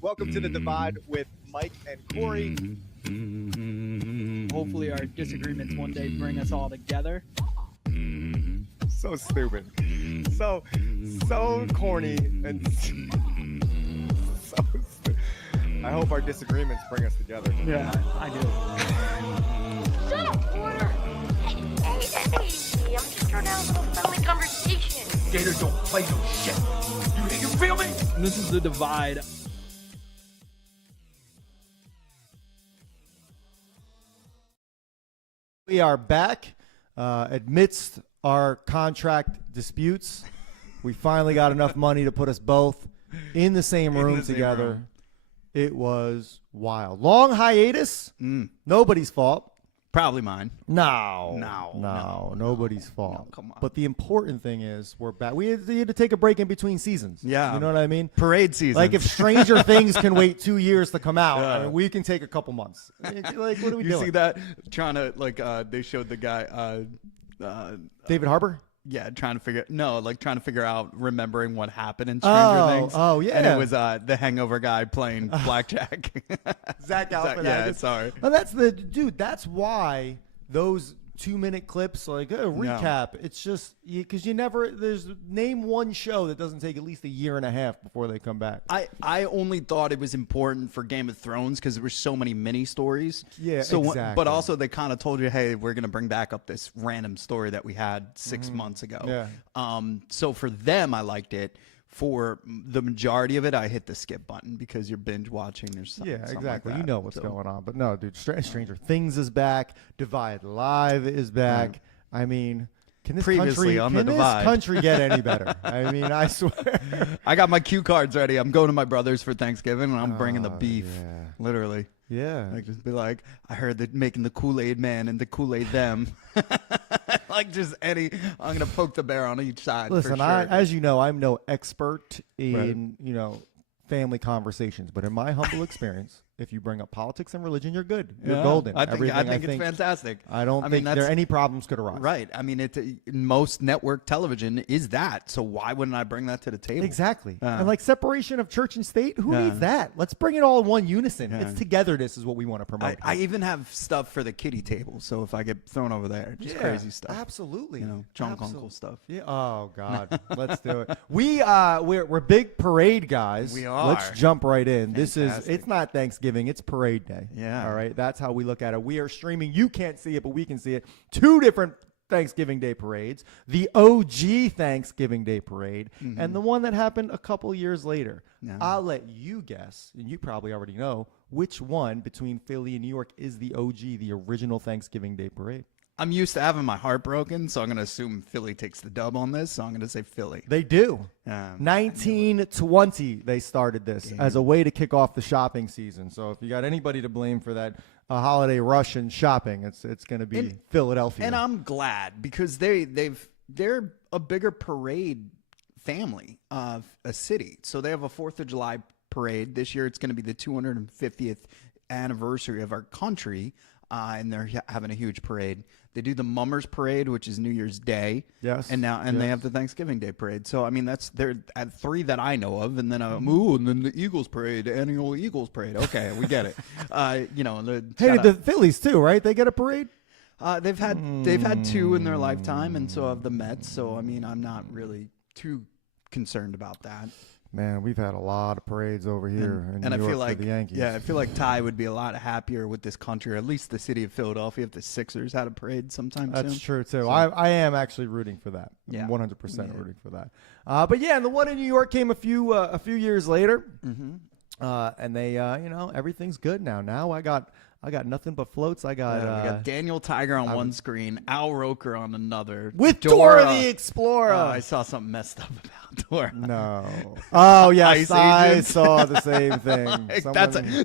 Welcome to The Divide with Mike and Corey. Hopefully our disagreements one day bring us all together. So stupid. So corny and so stupid. I hope our disagreements bring us together. Yeah, I do. Shut up, Porter! Hey, I'm just trying to have a little friendly conversation. Gators don't play no shit. You feel me? This is The Divide. We are back amidst our contract disputes. We finally got enough money to put us both in the same room together. It was wild. Long hiatus. Nobody's fault. Probably mine. No, nobody's fault. No, come on. But the important thing is we're back. We had to take a break in between seasons. Yeah. You know what I mean? Parade season. Like if Stranger Things can wait 2 years to come out, I mean, we can take a couple months. Like, what are we you doing? see that? Trying to, they showed the guy, David Harbour? yeah, trying to figure out remembering what happened in Stranger Things. Oh, yeah. And it was the Hangover guy playing blackjack. Zach Galifianakis. Yeah, sorry. Well, that's why those 2-minute clips, like recap. No. It's just because there's name one show that doesn't take at least a year and a half before they come back. I only thought it was important for Game of Thrones because there were so many mini stories. Yeah, so exactly. But also they kind of told you, hey, we're gonna bring back up this random story that we had 6 months ago. Yeah. So for them, I liked it. For the majority of it, I hit the skip button because you're binge watching. There's something, yeah, exactly. Like you know what's going on, but no, dude. Stranger Things is back. Divide Live is back. I mean, can this country get any better? I mean, I swear. I got my cue cards ready. I'm going to my brother's for Thanksgiving, and I'm bringing the beef. Yeah. Literally. Yeah. Like just be like, I heard that making the Kool-Aid man and the Kool-Aid them. Like just I'm gonna poke the bear on each side. Listen, for sure. as you know, I'm no expert in family conversations, but in my humble experience, if you bring up politics and religion, you're good. You're golden. I think it's fantastic. I don't think there any problems could arise. Right. I mean, most network television is that. So why wouldn't I bring that to the table? Exactly. And like separation of church and state, who needs that? Let's bring it all in one unison. It's togetherness is what we want to promote. I even have stuff for the kiddie table. So if I get thrown over there, just crazy stuff. Absolutely. Drunk uncle stuff. Yeah. Oh God. Let's do it. We're big parade guys. We are. Let's jump right in. Fantastic. It's not Thanksgiving. It's parade day. Yeah. All right. That's how we look at it. We are streaming. You can't see it, but we can see it. 2 different Thanksgiving Day parades. The OG Thanksgiving Day parade and the one that happened a couple years later. Yeah. I'll let you guess, and you probably already know, which one between Philly and New York is the OG, the original Thanksgiving Day parade. I'm used to having my heart broken, so I'm going to assume Philly takes the dub on this. So I'm going to say Philly. They do. 1920, they started this as a way to kick off the shopping season. So if you got anybody to blame for that holiday rush and shopping, it's going to be Philadelphia. And I'm glad because they're a bigger parade family of a city. So they have a 4th of July parade. This year it's going to be the 250th anniversary of our country. And they're having a huge parade. They do the Mummers Parade, which is New Year's Day. Yes. And they have the Thanksgiving Day Parade. So I mean, they're at 3 that I know of, and then and then the Eagles Parade, annual Eagles Parade. Okay, we get it. The Phillies too, right? They get a parade. They've had 2 in their lifetime, and so have the Mets. So I mean, I'm not really too concerned about that. Man, we've had a lot of parades over here in New York for the Yankees. Yeah, I feel like Ty would be a lot happier with this country, or at least the city of Philadelphia, if the Sixers had a parade sometime soon. That's true, too. So, I am actually rooting for that. Yeah. I'm 100% rooting for that. But, yeah, and the one in New York came a few years later. And they, everything's good now. Now I got nothing but floats. We got Daniel Tiger on one screen, Al Roker on another. With Dora the Explorer. I saw something messed up about Dora. No. Oh, yes, I saw the same thing.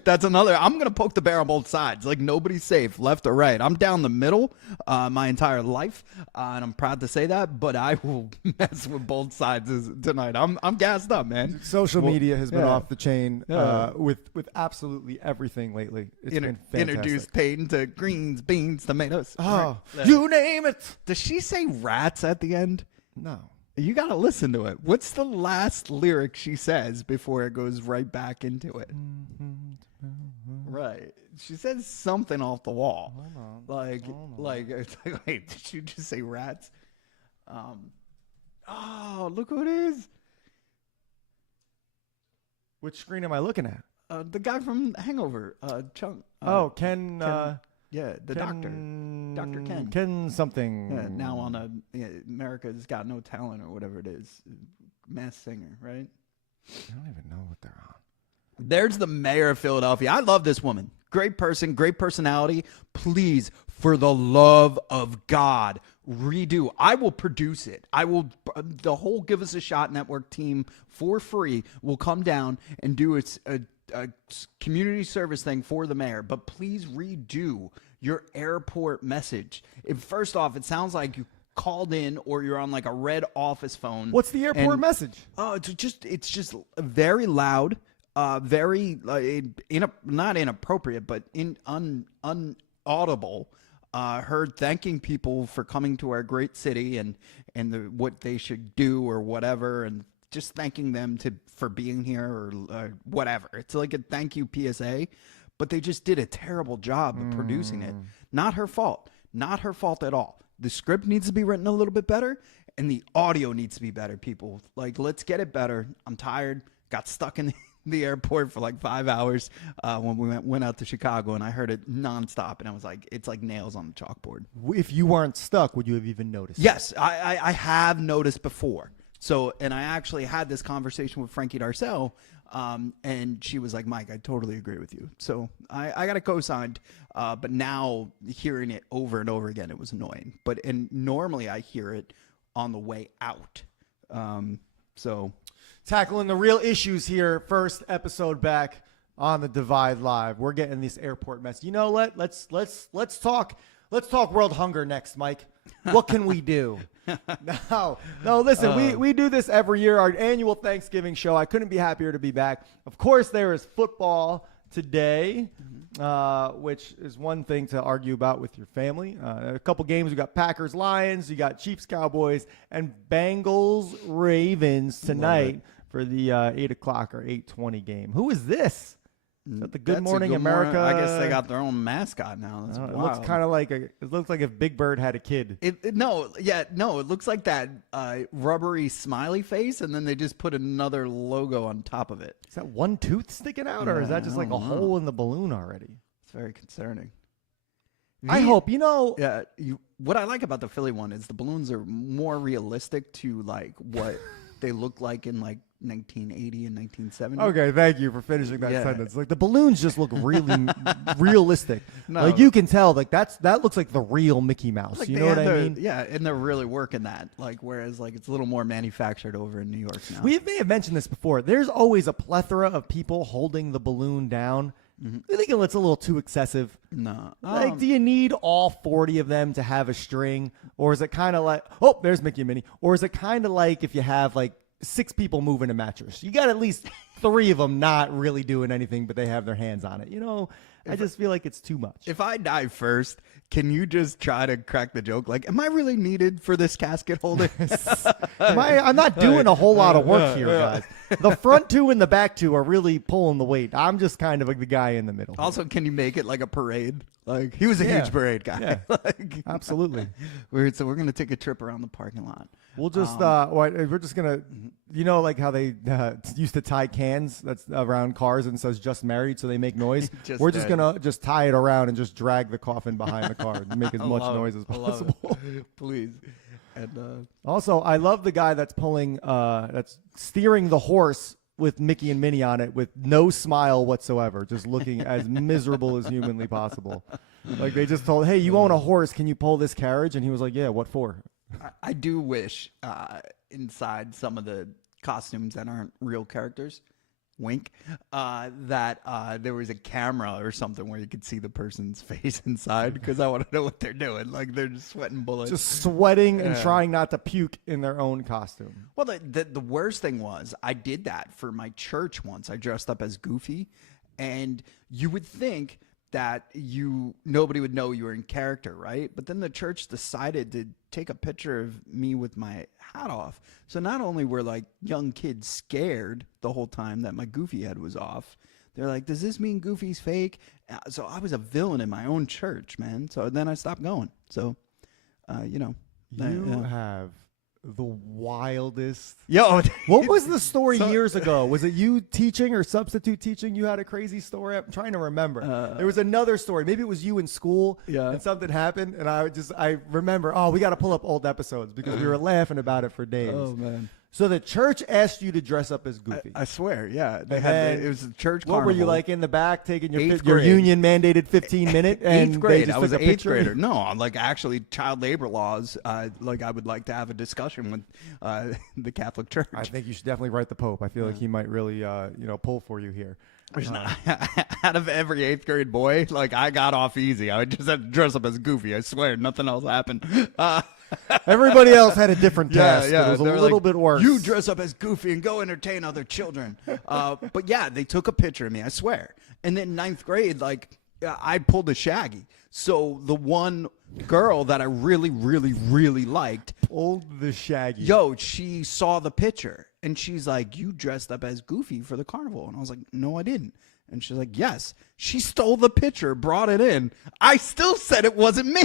That's another. I'm going to poke the bear on both sides. Like, nobody's safe, left or right. I'm down the middle my entire life, and I'm proud to say that, but I will mess with both sides tonight. I'm gassed up, man. Social media has been off the chain with absolutely everything lately. It's been fantastic. Introduced Peyton to greens, beans, tomatoes. Oh, you name it. Does she say rats at the end? No. You got to listen to it. What's the last lyric she says before it goes right back into it? Right. She says something off the wall. Like, it's like, wait, did you just say rats? Oh, look who it is. Which screen am I looking at? The guy from Hangover, Chunk. Ken. Yeah, the doctor. Dr. Ken. Ken something. Yeah, now on America's Got No Talent or whatever it is. Masked Singer, right? I don't even know what they're on. There's the mayor of Philadelphia. I love this woman. Great person, great personality. Please, for the love of God, redo. I will produce it. The whole Give Us a Shot Network team for free will come down and do a community service thing for the mayor. But please redo your airport message. First off, it sounds like you called in or you're on like a red office phone. What's the airport message? Oh, it's just very loud. Very not inappropriate, but unaudible. Her thanking people for coming to our great city and what they should do or whatever, and just thanking them for being here or whatever. It's like a thank you PSA, but they just did a terrible job of producing it. Not her fault. Not her fault at all. The script needs to be written a little bit better, and the audio needs to be better, people. Like, let's get it better. I'm tired. Got stuck in the airport for like 5 hours when we went out to Chicago, and I heard it nonstop, and I was like, it's like nails on the chalkboard. If you weren't stuck, would you have even noticed? Yes, I have noticed before. So, and I actually had this conversation with Frankie Darcell, and she was like, Mike, I totally agree with you. So I got it co-signed, but now hearing it over and over again, it was annoying. And normally I hear it on the way out. So tackling the real issues here. First episode back on the Divide Live. We're getting this airport mess. You know what? Let's talk world hunger next, Mike. What can we do? No. Listen, we do this every year. Our annual Thanksgiving show. I couldn't be happier to be back. Of course, there is football today, which is one thing to argue about with your family. A couple games. We got Packers, Lions. You got Chiefs, Cowboys, and Bengals, Ravens tonight for the 8 o'clock or 8:20 game. Who is this? Is that the Good Morning America? I guess they got their own mascot now. That's it wild. looks kind of like it looks like if Big Bird had a kid. It looks like that rubbery smiley face, and then they just put another logo on top of it. Is that one tooth sticking out, or is that just like a hole in the balloon already? It's very concerning. I hope, Yeah, what I like about the Philly one is the balloons are more realistic to like what they look like in like 1980 and 1970. Okay, thank you for finishing that sentence. Like the balloons just look really realistic. No. Like you can tell, like that looks like the real Mickey Mouse. Like you know what I mean? Yeah, and they're really working that. Like whereas like it's a little more manufactured over in New York now. We may have mentioned this before. There's always a plethora of people holding the balloon down. I think it's a little too excessive. No. Like, do you need all 40 of them to have a string? Or is it kind of like, oh, there's Mickey and Minnie. Or is it kind of like if you have like 6 people moving a mattress? You got at least 3 of them not really doing anything, but they have their hands on it. I just feel like it's too much. If I die first, can you just try to crack the joke? Like, am I really needed for this casket holder? I'm not doing a whole lot of work here, guys. The front 2 and the back 2 are really pulling the weight. I'm just kind of like the guy in the middle. Also, can you make it like a parade? Like, he was a huge parade guy. Yeah. Like, Absolutely. So we're going to take a trip around the parking lot. We'll just we're just gonna, like how they used to tie cans that's around cars and says "just married" so they make noise. We're just gonna just tie it around and just drag the coffin behind the car and make as much noise as possible. Please. And also, I love the guy that's that's steering the horse with Mickey and Minnie on it with no smile whatsoever, just looking as miserable as humanly possible. Like they just told, "Hey, you own a horse? Can you pull this carriage?" And he was like, "Yeah, what for?" I do wish inside some of the costumes that aren't real characters, wink, that there was a camera or something where you could see the person's face inside, because I want to know what they're doing. Like they're just sweating bullets. Just sweating and trying not to puke in their own costume. Well, the worst thing was I did that for my church once. I dressed up as Goofy, and you would think that nobody would know you were in character, right? But then the church decided to take a picture of me with my hat off. So not only were like young kids scared the whole time that my goofy head was off, they're like, does this mean Goofy's fake? So I was a villain in my own church, man. So then I stopped going. So, You have the wildest. Yo, What was the story years ago? Was it you teaching or substitute teaching? You had a crazy story. I'm trying to remember. There was another story. Maybe it was you in school and something happened. And I remember, we got to pull up old episodes because we were laughing about it for days. Oh, man. So the church asked you to dress up as Goofy. I swear, yeah. They And had then it was a church What were you carnival. like in the back taking your Eighth your grade. union mandated 15-minute? And Eighth grade. They just I was took an a eighth picture? grader. No, I'm like actually child labor laws. Like I would like to have a discussion with the Catholic Church. I think you should definitely write the Pope. I feel like he might really, pull for you here. There's not, out of every eighth grade boy, like I got off easy. I just had to dress up as Goofy. I swear, nothing else happened. Everybody else had a different task. Yeah, It was a they're little like, bit worse. You dress up as Goofy and go entertain other children. But yeah, they took a picture of me, I swear. And then ninth grade, like I pulled a Shaggy. So the one girl that I really, really, really liked, pulled the Shaggy. she saw the picture and she's like, you dressed up as Goofy for the carnival. And I was like, no, I didn't. And she's like, yes. She stole the picture, brought it in. I still said it wasn't me.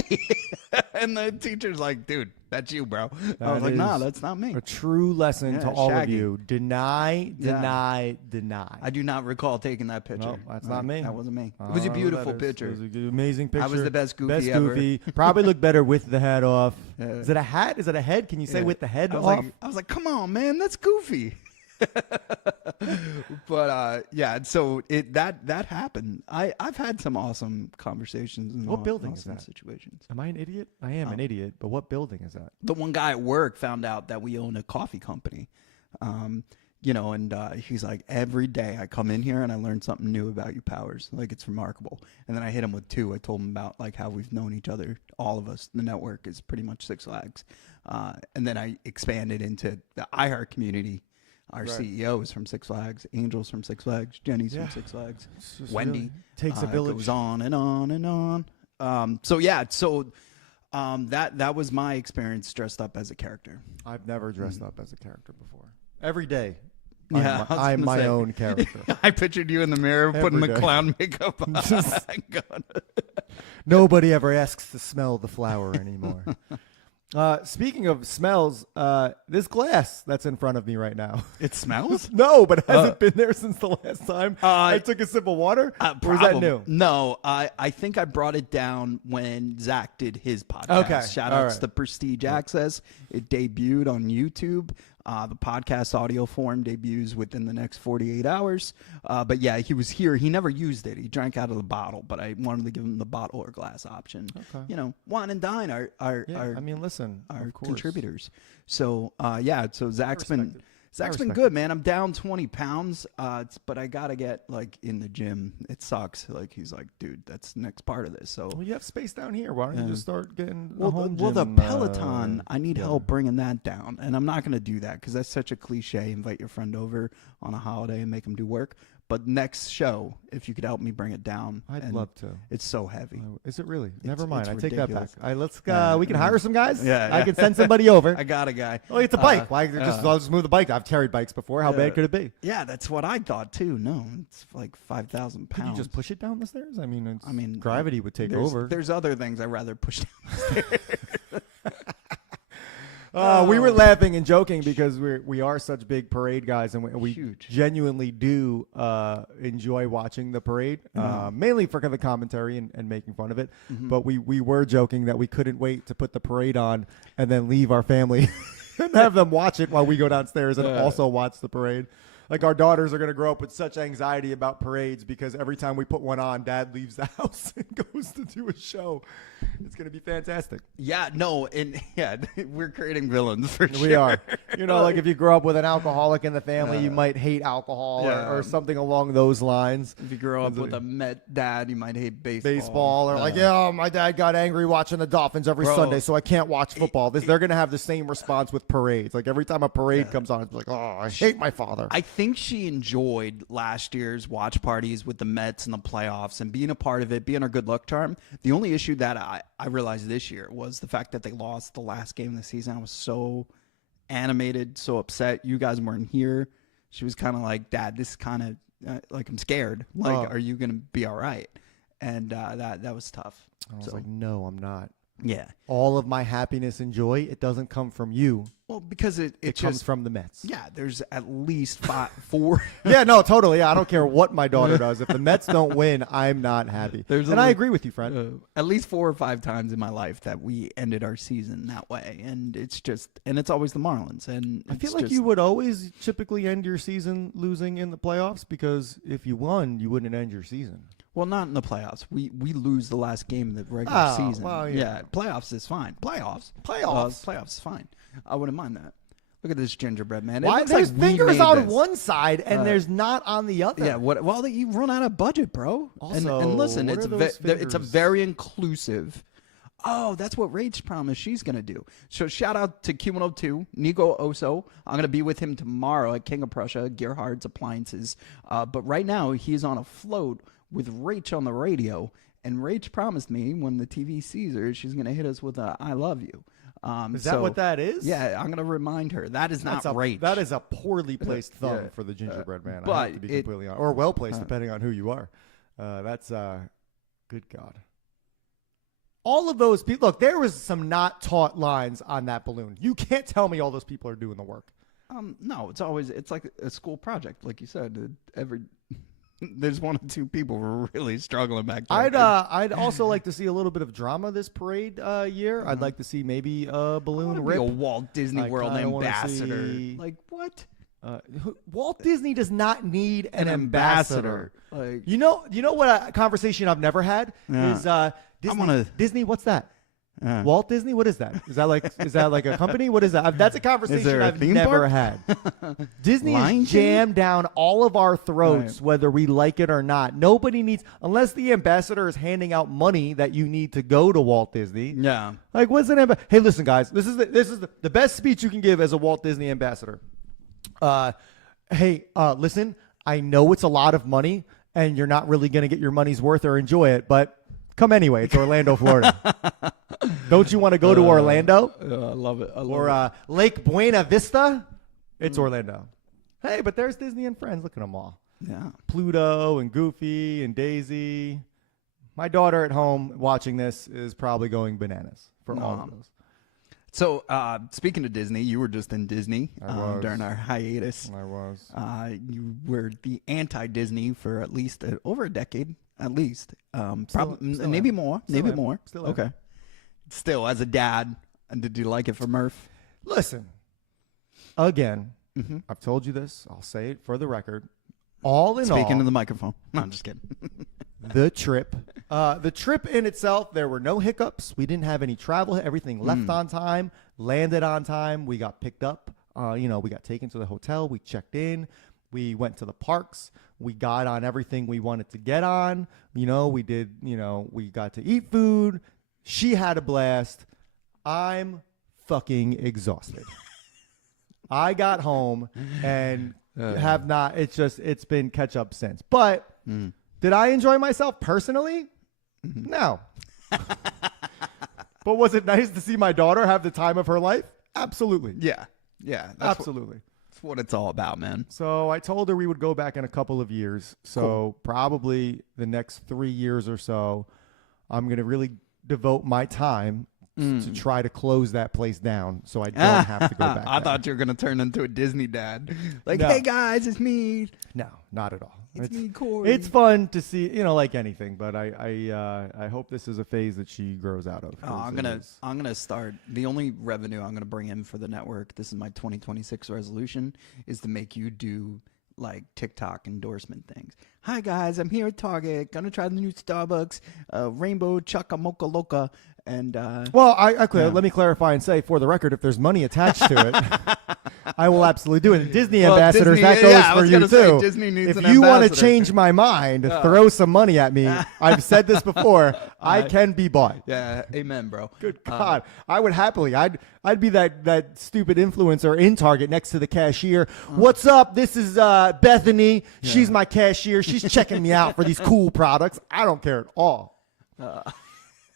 And the teacher's like, dude, that's you, bro. I was like, nah, that's not me. A true lesson Yeah, to all Shaggy. of you. Deny, Yeah. deny. I do not recall taking that picture. No, that's not me. That wasn't me. I It was a don't know who beautiful that is. picture. It was a good, amazing picture. I was the best Goofy Best ever. Goofy. Probably looked better with the hat off. Yeah. Is it a hat? Is it a head? Can you say Yeah. with the head I was off? I was like, come on, man, that's Goofy. But yeah, so that happened. I've had some awesome conversations. And What building is awesome that? Situations. Am I an idiot? I am an idiot. But what building is that? The one guy at work found out that we own a coffee company. And he's like, every day I come in here and I learn something new about you, Powers. Like, it's remarkable. And then I hit him with 2. I told him about like how we've known each other, all of us. The network is pretty much Six Flags. And then I expanded into the iHeart community. Our CEO is from Six Flags, Angel's from Six Flags, Jenny's from Six Flags, just Wendy really takes a village. Goes on and on and on. That was my experience dressed up as a character. I've never dressed up as a character before. Every day. Yeah, I was I'm gonna my say. own character. I pictured you in the mirror putting Every the day. clown makeup on. Going, Nobody ever asks to smell the flower anymore. Speaking of smells, this glass that's in front of me right now. it smells? No, but has it been there since the last time I Uh, took a sip of water? Or is that new? No, I think I brought it down when Zach did his podcast. Okay, Shout all outs right. to Prestige Access. It debuted on YouTube. The podcast audio form debuts within the next 48 hours. But yeah, he was here. He never used it. He drank out of the bottle, but I wanted to give him the bottle or glass option. Okay. You know, wine and dine are Yeah, I mean, listen, our of course. contributors. So so Zach's been respect it. Zach's been respect good, man. I'm down 20 pounds, but I gotta get like in the gym. It sucks. Like he's like, dude, that's the next part of this. So Well, you have space down here. Why don't you just start getting a well, home the gym, Peloton, I need together? help bringing that down, and I'm not gonna do that because that's such a cliche. Invite your friend over on a holiday and make him do work. But next show, if you could help me bring it down, I'd and love to. It's so heavy. Is it really? Never mind. it's I take that back. ridiculous. Let's Yeah, we can hire some guys. Yeah, I yeah. can send somebody over. I got a guy. Oh, it's a bike. Why? I'll just move the bike. I've carried bikes before. How bad could it be? Yeah, that's what I thought too. No, it's like 5,000 Could pounds. you just push it down the stairs? I mean, I gravity would take there's, over. There's other things I'd rather push down. We were laughing and joking because we are such big parade guys, and we Huge. genuinely do enjoy watching the parade, mainly for the commentary and making fun of it. But we were joking that we couldn't wait to put the parade on and then leave our family and have them watch it while we go downstairs and also watch the parade. Like our daughters are going to grow up with such anxiety about parades because every time we put one on, Dad leaves the house and goes to do a show. It's going to be fantastic. Yeah, no, and yeah, we're creating villains for sure. We are. You know, like if you grow up with an alcoholic in the family, you might hate alcohol or something along those lines. If you grow up with a Met dad, you might hate baseball. Baseball, or like, my dad got angry watching the Dolphins every Sunday, so I can't watch football. They're going to have the same response with parades. Like every time a parade comes on, it's like, oh, I hate my father. I think she enjoyed last year's watch parties with the Mets and the playoffs and being a part of it, being our good luck charm. The only issue that I realized this year was the fact that they lost the last game of the season. I was so animated, so upset. You guys weren't here. She was kind of like, Dad, this is kind of like, I'm scared. Like, are you going to be all right? And that was tough. I was like, no, I'm not. Yeah. All of my happiness and joy, it doesn't come from you. Well, because it It comes from the Mets. Yeah, there's at least four. Yeah, no, totally. Yeah, I don't care what my daughter does. If the Mets don't win, I'm not happy. And I agree with you, friend. At least 4 or 5 times in my life that we ended our season that way, and it's always the Marlins. And I feel like you would always typically end your season losing in the playoffs because if you won, you wouldn't end your season. Well, not in the playoffs. We lose the last game of the regular season. Well, yeah. Playoffs is fine. Playoffs is fine. I wouldn't mind that. Look at this gingerbread man. It Why? looks There's like we fingers made on this. one side and there's not on the other. Yeah. Well, you run out of budget, bro. Also, and listen, what it's are those it's a fingers? very inclusive. Oh, that's what Rach promised she's going to do. So shout out to Q102, Nico Oso. I'm going to be with him tomorrow at King of Prussia, Gerhard's Appliances. But right now, he's on a float with Rach on the radio. And Rach promised me when the TV sees her, she's going to hit us with a I love you. Is that what that is? Yeah, I'm going to remind her. That is not Rach. That is a poorly placed thumb for the gingerbread man. I have to be completely honest. Or well placed, depending on who you are. That's good God. All of those people. Look, there was some not taught lines on that balloon. You can't tell me all those people are doing the work. No, it's like a school project, like you said. There's 1 or 2 people who are really struggling back there. I'd also like to see a little bit of drama this parade year. I'd like to see maybe a balloon Be rip. a Walt Disney I World kinda wanna ambassador. see- Like what? Walt Disney does not need an ambassador. Like, You know what a conversation I've never had Yeah. is Disney. Disney, what's that? Yeah. Walt Disney, what is that? Is that like a company? What is that? That's a conversation there a I've theme never park? had. Disney Lion is King? jammed down all of our throats, Right. whether we like it or not. Nobody needs, unless the ambassador is handing out money that you need to go to Walt Disney. yeah. Like, what's an ambassador? Hey, listen, guys, this is the best speech you can give as a Walt Disney ambassador. Listen, I know it's a lot of money, and you're not really going to get your money's worth or enjoy it, but come anyway. It's Orlando, Florida. Don't you want to go to Orlando I love it. or Lake Buena Vista? It's Orlando. Hey, but there's Disney and Friends. Look at them all. yeah. Pluto and Goofy and Daisy. My daughter at home watching this is probably going bananas for all of those. So speaking of Disney, you were just in Disney was. during our hiatus. I was. You were the anti-Disney for at least over a decade, at least. Still Maybe am. more. Still Maybe am. more. Still am. Okay. Still, as a dad, did you like it for Murph? Listen, again, Mm-hmm. I've told you this. I'll say it for the record. All in Speaking all, to the microphone. No, I'm just kidding. the trip in itself, there were no hiccups. We didn't have any travel. Everything left on time, landed on time. We got picked up. We got taken to the hotel. We checked in. We went to the parks. We got on everything we wanted to get on. We got to eat food. She had a blast. I'm fucking exhausted. I got home and it's been catch up since. But did I enjoy myself personally? No. But was it nice to see my daughter have the time of her life? Absolutely. Yeah. That's Absolutely. That's what it's all about, man. So I told her we would go back in a couple of years. So probably the next 3 years or so, I'm going to really devote my time to try to close that place down so I don't have to go back I there. thought you were going to turn into a Disney dad. Like, No. hey, guys, it's me. No, not at all. It's me, Corey. It's fun to see, like anything, but I hope this is a phase that she grows out of. 'cause I'm gonna start. The only revenue I'm gonna bring in for the network, this is my 2026 resolution, is to make you do like TikTok endorsement things. Hi guys, I'm here at Target. Gonna try the new Starbucks Rainbow Choca Mocha Loca, And Well, let me clarify and say, for the record, if there's money attached to it, I will absolutely do it. Disney ambassadors, Disney- that goes yeah, I for was you gonna too. say, Disney needs if an you want to ambassador. change my mind, throw some money at me. I've said this before. I can be bought. yeah, amen, bro. Good God, I would happily. I'd be that stupid influencer in Target next to the cashier. What's up? This is Bethany. She's my cashier. She's checking me out for these cool products. I don't care at all.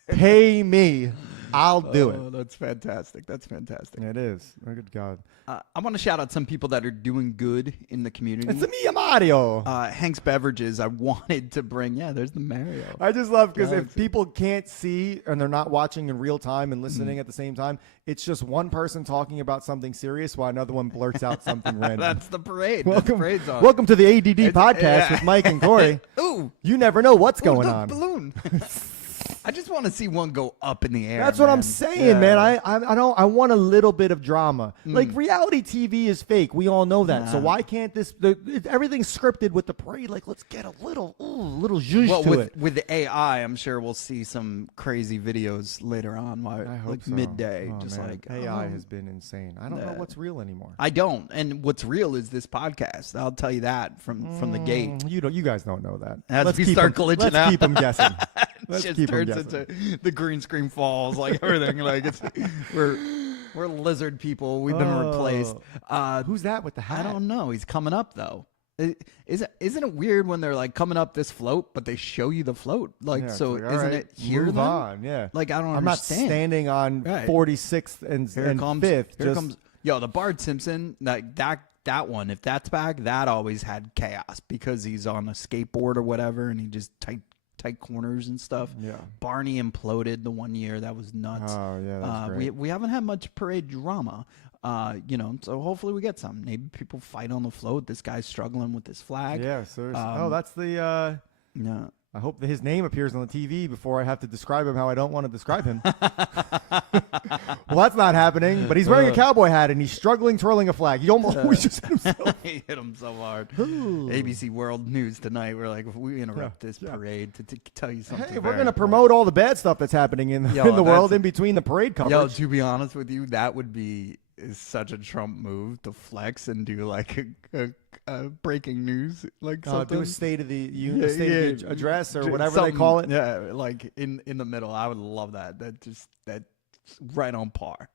Pay me. I'll do it. Oh, that's fantastic. That's fantastic. It is. Oh, good God. I want to shout out some people that are doing good in the community. It's me, Mario. Hank's Beverages. I wanted to bring. Yeah, there's the Mario. I just love because if Galaxy. people can't see and they're not watching in real time and listening at the same time, it's just one person talking about something serious while another one blurts out something random. That's the parade. Welcome, That's the parade's on. welcome to the ADD podcast yeah. with Mike and Corey. Ooh, You never know what's ooh, going look, on. balloon. I just want to see one go up in the air. That's what I'm man. saying, Yeah. man. I want a little bit of drama. Like reality TV is fake. We all know that. So why can't everything's scripted with the parade? Like let's get a little zhuzh Well, to it. with the AI, I'm sure we'll see some crazy videos later on, I hope like so. midday, Oh, just man. like AI has been insane. I don't know what's real anymore. I don't, and what's real is this podcast. I'll tell you that from the gate. You guys don't know that. As we start glitching let's out. keep them guessing. Let's Just keep 'em turns guessing. into the green screen falls, like everything. Like we're lizard people. We've been replaced. Who's that with the hat? I don't know. He's coming up though. Isn't it weird when they're like coming up this float, but they show you the float? Like Yeah, it's so, like, all isn't right, it here? Move then? on, yeah. Like I don't I'm not understand. standing on Right. 46th and Here 5th. Here comes. Yo, the Bart Simpson. That one. If that's back, that always had chaos because he's on a skateboard or whatever, and he just tight corners and stuff. Yeah. Barney imploded the one year. That was nuts. Oh, yeah, that's great. We haven't had much parade drama. So hopefully we get some. Maybe people fight on the float. This guy's struggling with his flag. Yeah, seriously. That's the. No. I hope that his name appears on the TV before I have to describe him how I don't want to describe him. Well, that's not happening. But he's wearing a cowboy hat and he's struggling twirling a flag. He almost just hit himself. He hit him so hard. ABC World News tonight. We're like, we interrupt this parade to tell you something. Hey, we're very going to important. promote all the bad stuff that's happening in Yo, the world that's- in between the parade coverage. Yo, to be honest with you, that would be such a Trump move to flex and do like a breaking news, like something. do a State of the Union Yeah, yeah. address or J- whatever they something- call it. Yeah, like in the middle. I would love that. That's right on par.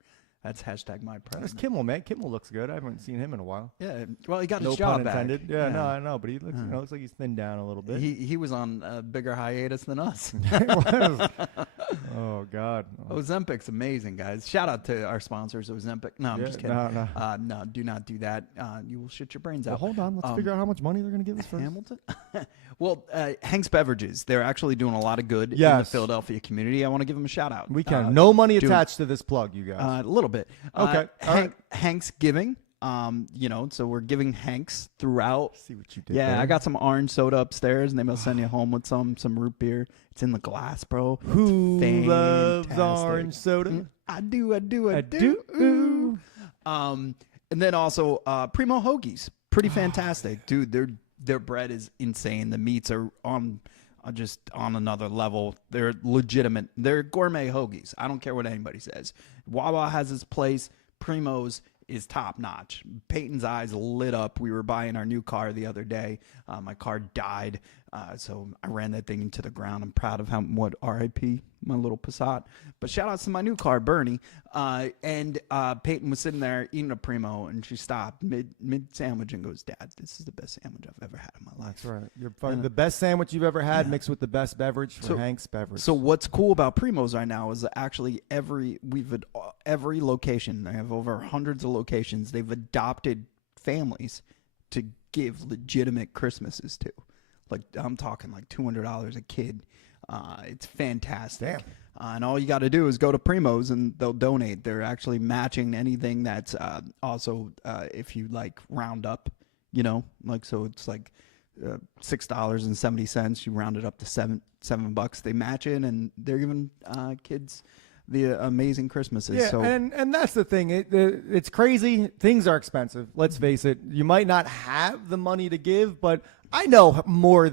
That's hashtag my There's president. Kimmel, man. Kimmel looks good. I haven't seen him in a while. Yeah, well, he got No his pun job back. intended. Yeah, no, I know, but he looks, looks like he's thinned down a little bit. He was on a bigger hiatus than us. It was. Oh God. Ozempic's amazing, guys. Shout out to our sponsors, Ozempic. No, I'm Yeah, just kidding. no. No, do not do that. You will shit your brains Well, out. hold on. Let's figure out how much money they're going to give us first. Hamilton? Well, Hank's Beverages, they're actually doing a lot of good in the Yes. Philadelphia community. I want to give them a shout out. We can. No money dude. attached to this plug, you guys. A little bit. Okay, all right. Hank's giving. So we're giving Hanks throughout. See what you did Yeah, there. I got some orange soda upstairs, and maybe I'll send you home with some root beer. It's in the glass, bro. It's Who loves fantastic. orange soda? I do. I do. Ooh. And then also Primo Hoagies, pretty fantastic, dude. Their bread is insane. The meats are just on another level. They're legitimate. They're gourmet hoagies. I don't care what anybody says. Wawa has its place. Primo's is top notch. Peyton's eyes lit up. We were buying our new car the other day. My car died, so I ran that thing into the ground. I'm proud of what RIP, my little Passat. But shout outs to my new car, Bernie. And Peyton was sitting there eating a Primo, and she stopped mid sandwich and goes, "Dad, this is the best sandwich I've ever had in my life." That's right. You're fucking the best sandwich you've ever had mixed with the best beverage for So- Hank's Beverage. So what's cool about Primos right now is that actually every location, they have over hundreds of locations, they've adopted families to give legitimate Christmases to. Like I'm talking like $200 a kid. It's fantastic. Damn. And all you got to do is go to Primos and they'll donate. They're actually matching anything that's also if you like round up, like so it's like $6.70. You round it up to $7. They match it and they're giving kids the amazing Christmases. yeah, So and that's the thing. It's crazy. Things are expensive. Let's face it. You might not have the money to give, but I know more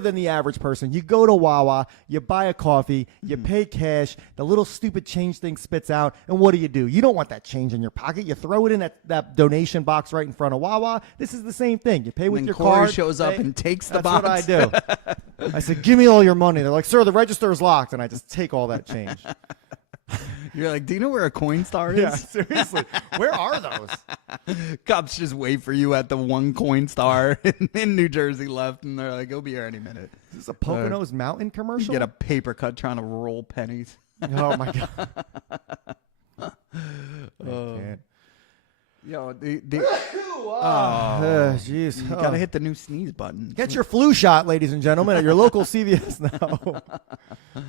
than the average person. You go to Wawa, you buy a coffee, you pay cash, the little stupid change thing spits out, and what do? You don't want that change in your pocket. You throw it in that donation box right in front of Wawa. This is the same thing. You pay with your Corey card. shows up and takes the box. That's what I do. I said, give me all your money. They're like, sir, the register is locked, and I just take all that change. You're like, do you know where a Coinstar is? Yeah, seriously. Where are those? Cops just wait for you at the one Coinstar in New Jersey left, and they're like, "He'll be here any minute." Is this a Poconos Mountain commercial? Get a paper cut trying to roll pennies. Oh my god. I can't. Yo, Jeez. you gotta hit the new sneeze button. Get your flu shot, ladies and gentlemen, at your local CVS now.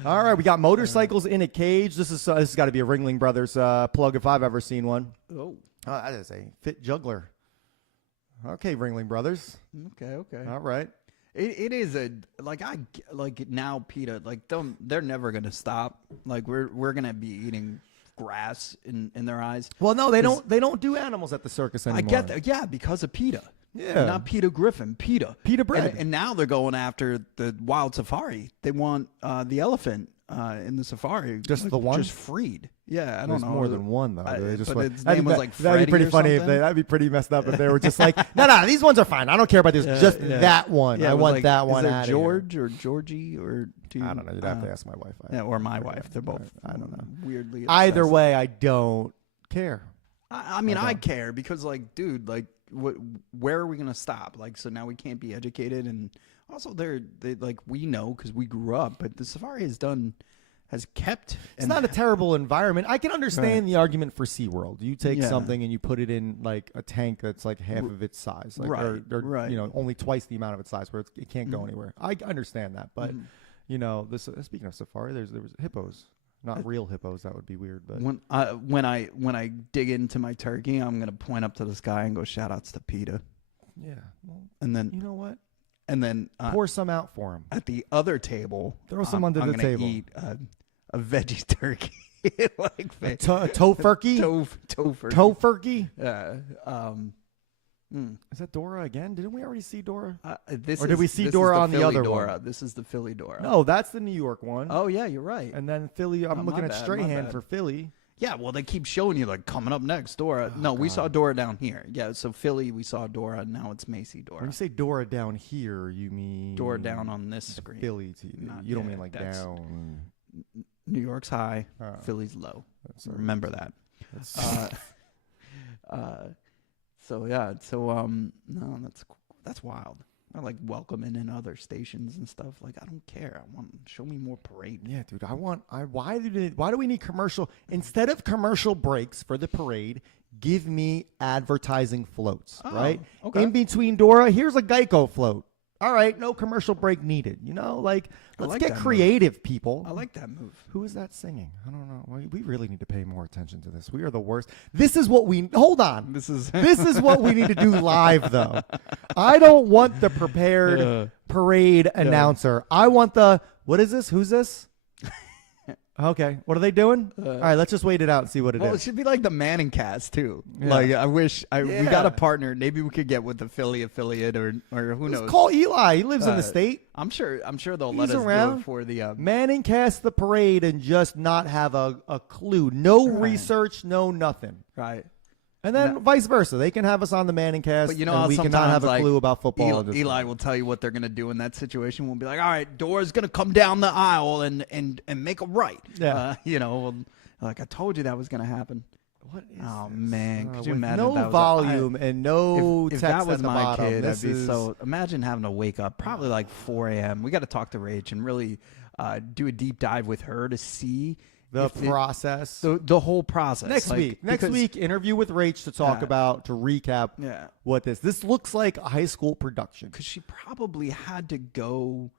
All right, we got motorcycles in a cage. This has got to be a Ringling Brothers plug if I've ever seen one. Oh, That is a fit juggler. Okay, Ringling Brothers. okay. All right. It is now PETA, like they're never gonna stop. Like we're gonna be eating grass in their eyes. Well, no, they don't do animals at the circus anymore. I get that. Yeah, because of PETA. Yeah. Not Peter Griffin, PETA. PETA bread. And now they're going after the wild safari. They want the elephant in the safari. Just the one? Just freed. Yeah, I don't There's know. more than one though. They just but went- its name was like that'd Freddy be pretty or funny if something. that'd be pretty messed up if they were just like, no, these ones are fine. I don't care about this. Just that one. Yeah, I it was want like, that one. Is it out of here. George or Georgie or do you, I don't know. You'd have to ask my wife. Yeah, or my wife. They're both. I don't know. Weirdly. Either obsessed. they don't care. I mean, I care because, like, dude, like, where are we gonna stop? Like, so now we can't be educated, and also they like we know because we grew up, but the safari has kept. It's not a terrible environment. I can understand Right. the argument for SeaWorld. You take Yeah. something and you put it in like a tank that's like half of its size, like, Right, or right. you know, only twice the amount of its size, where it can't go anywhere. I understand that, but you know, this speaking of safari, there was hippos, not real hippos. That would be weird, but When I dig into my turkey, I'm gonna point up to the sky and go, "Shout outs to PETA," yeah. Well, and then you know what? pour Pour some out for him. at the other table. Throw some under I'm the gonna table. Eat a veggie turkey, like A tofurkey? tofurkey. Tofurkey? Is that Dora again? Didn't we already see Dora? This Or did we see this Dora is on the Philly other Dora. one? This is the Philly Dora. No, that's the New York one. Oh yeah, you're right. And then Philly, I'm Oh, looking my at bad, my Strahan bad. for Philly. Yeah, well, they keep showing you like coming up next, Dora. No, we saw Dora down here. Yeah, so Philly, we saw Dora. Now it's Macy Dora. When you say Dora down here, you mean Dora down on this screen. Philly TV. Not- You don't yeah, mean like that's- down. New York's high, Oh. Philly's low. Sorry. Remember that. That's- So yeah, no, that's wild. I like welcoming in other stations and stuff. Like I don't care. I want show me more parade. yeah, dude. Why do we need commercial instead of commercial breaks for the parade? Give me advertising floats, right? okay. In between Dora, here's a Geico float. All right, no commercial break needed. You know, like let's like get that move. creative, people. I like that move. Who is that singing? I don't know. We really need to pay more attention to this. We are the worst. This is what we hold on. This is This is what we need to do live, though. I don't want the prepared parade announcer. I want the, what is this? Who's this? Okay. What are they doing? All right, let's just wait it out and see what it Well, it is. should be like the Manning cast too. Yeah. Like I wish we Yeah. got a partner. Maybe we could get with the Philly affiliate or who knows. Let's call Eli. He lives in the state. I'm sure they'll let He's us do around. it for the. Manning cast the parade and just not have a clue. No research, no nothing. Right. And then vice versa. They can have us on the Manning cast, But you know and how we cannot have a sometimes, clue like, about football. and just- Eli will tell you what they're gonna do in that situation. We'll be like, all right, Dora's gonna come down the aisle and make a right. Yeah. Like I told you that was gonna happen. What is Oh this? man, could you With imagine? no if that was volume and no if text that was at the my bottom. kid, This I'd be is- so. Imagine having to wake up probably like 4 a.m. We got to talk to Rach and really do a deep dive with her to see the if process. the whole process. Next week, interview with Rach to talk Yeah. to recap Yeah. what this looks like a high school production. Because she probably had to go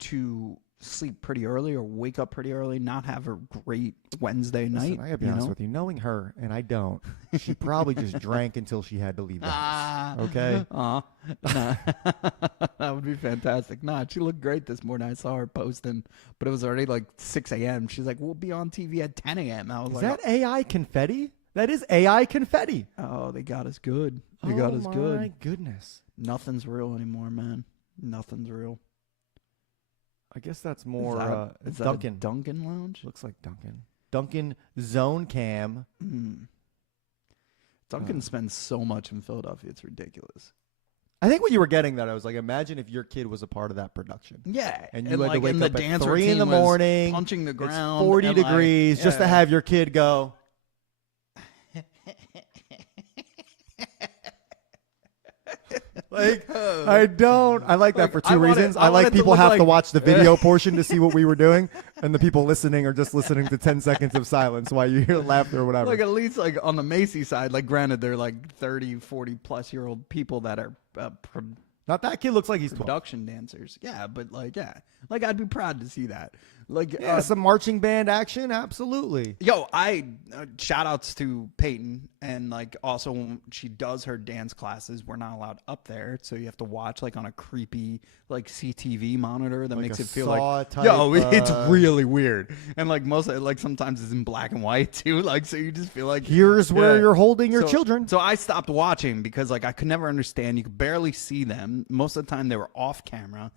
to sleep pretty early or wake up pretty early, not have a great Wednesday night. Listen, I gotta be honest with you. Knowing her, and I don't, she probably just drank until she had to leave the house. Okay. Nah. That would be fantastic. Nah, she looked great this morning. I saw her posting, but it was already like 6 a.m. She's like, we'll be on TV at 10 a.m. I was Is like, that AI confetti? That is AI confetti. oh, they got us good. They got us good. Oh my goodness. Nothing's real anymore, man. Nothing's real. I guess that's more Is that Duncan. a Duncan Lounge? Looks like Duncan. Duncan Zone Cam. Duncan spends so much in Philadelphia. It's ridiculous. I think what you were getting at, I was like, imagine if your kid was a part of that production. Yeah. And you had to wake and up the at dance 3 in the routine was morning. punching the It's ground. 40 and, degrees just to yeah. have your kid go. Like, I don't. I like that for two reasons. I like people have to watch the video portion to see what we were doing, and the people listening are just listening to 10 seconds of silence while you hear laughter or whatever. Like, at least, like, on the Macy side, like, granted, they're, like, 30, 40-plus-year-old people that are Not that kid looks like he's 12. production dancers. Yeah, but, like, yeah. Like, I'd be proud to see that. Like, Yeah, some marching band action, absolutely. Yo, shout outs to Peyton, and like also when she does her dance classes, we're not allowed up there, so you have to watch like on a creepy like CTV monitor that Like makes a it feel Saw like type, yo, it's really weird, and like most of it, like sometimes it's in black and white too, like so you just feel like Here's where yeah. you're holding your So- children. So I stopped watching because like I could never understand. You could barely see them. Most of the time they were off camera.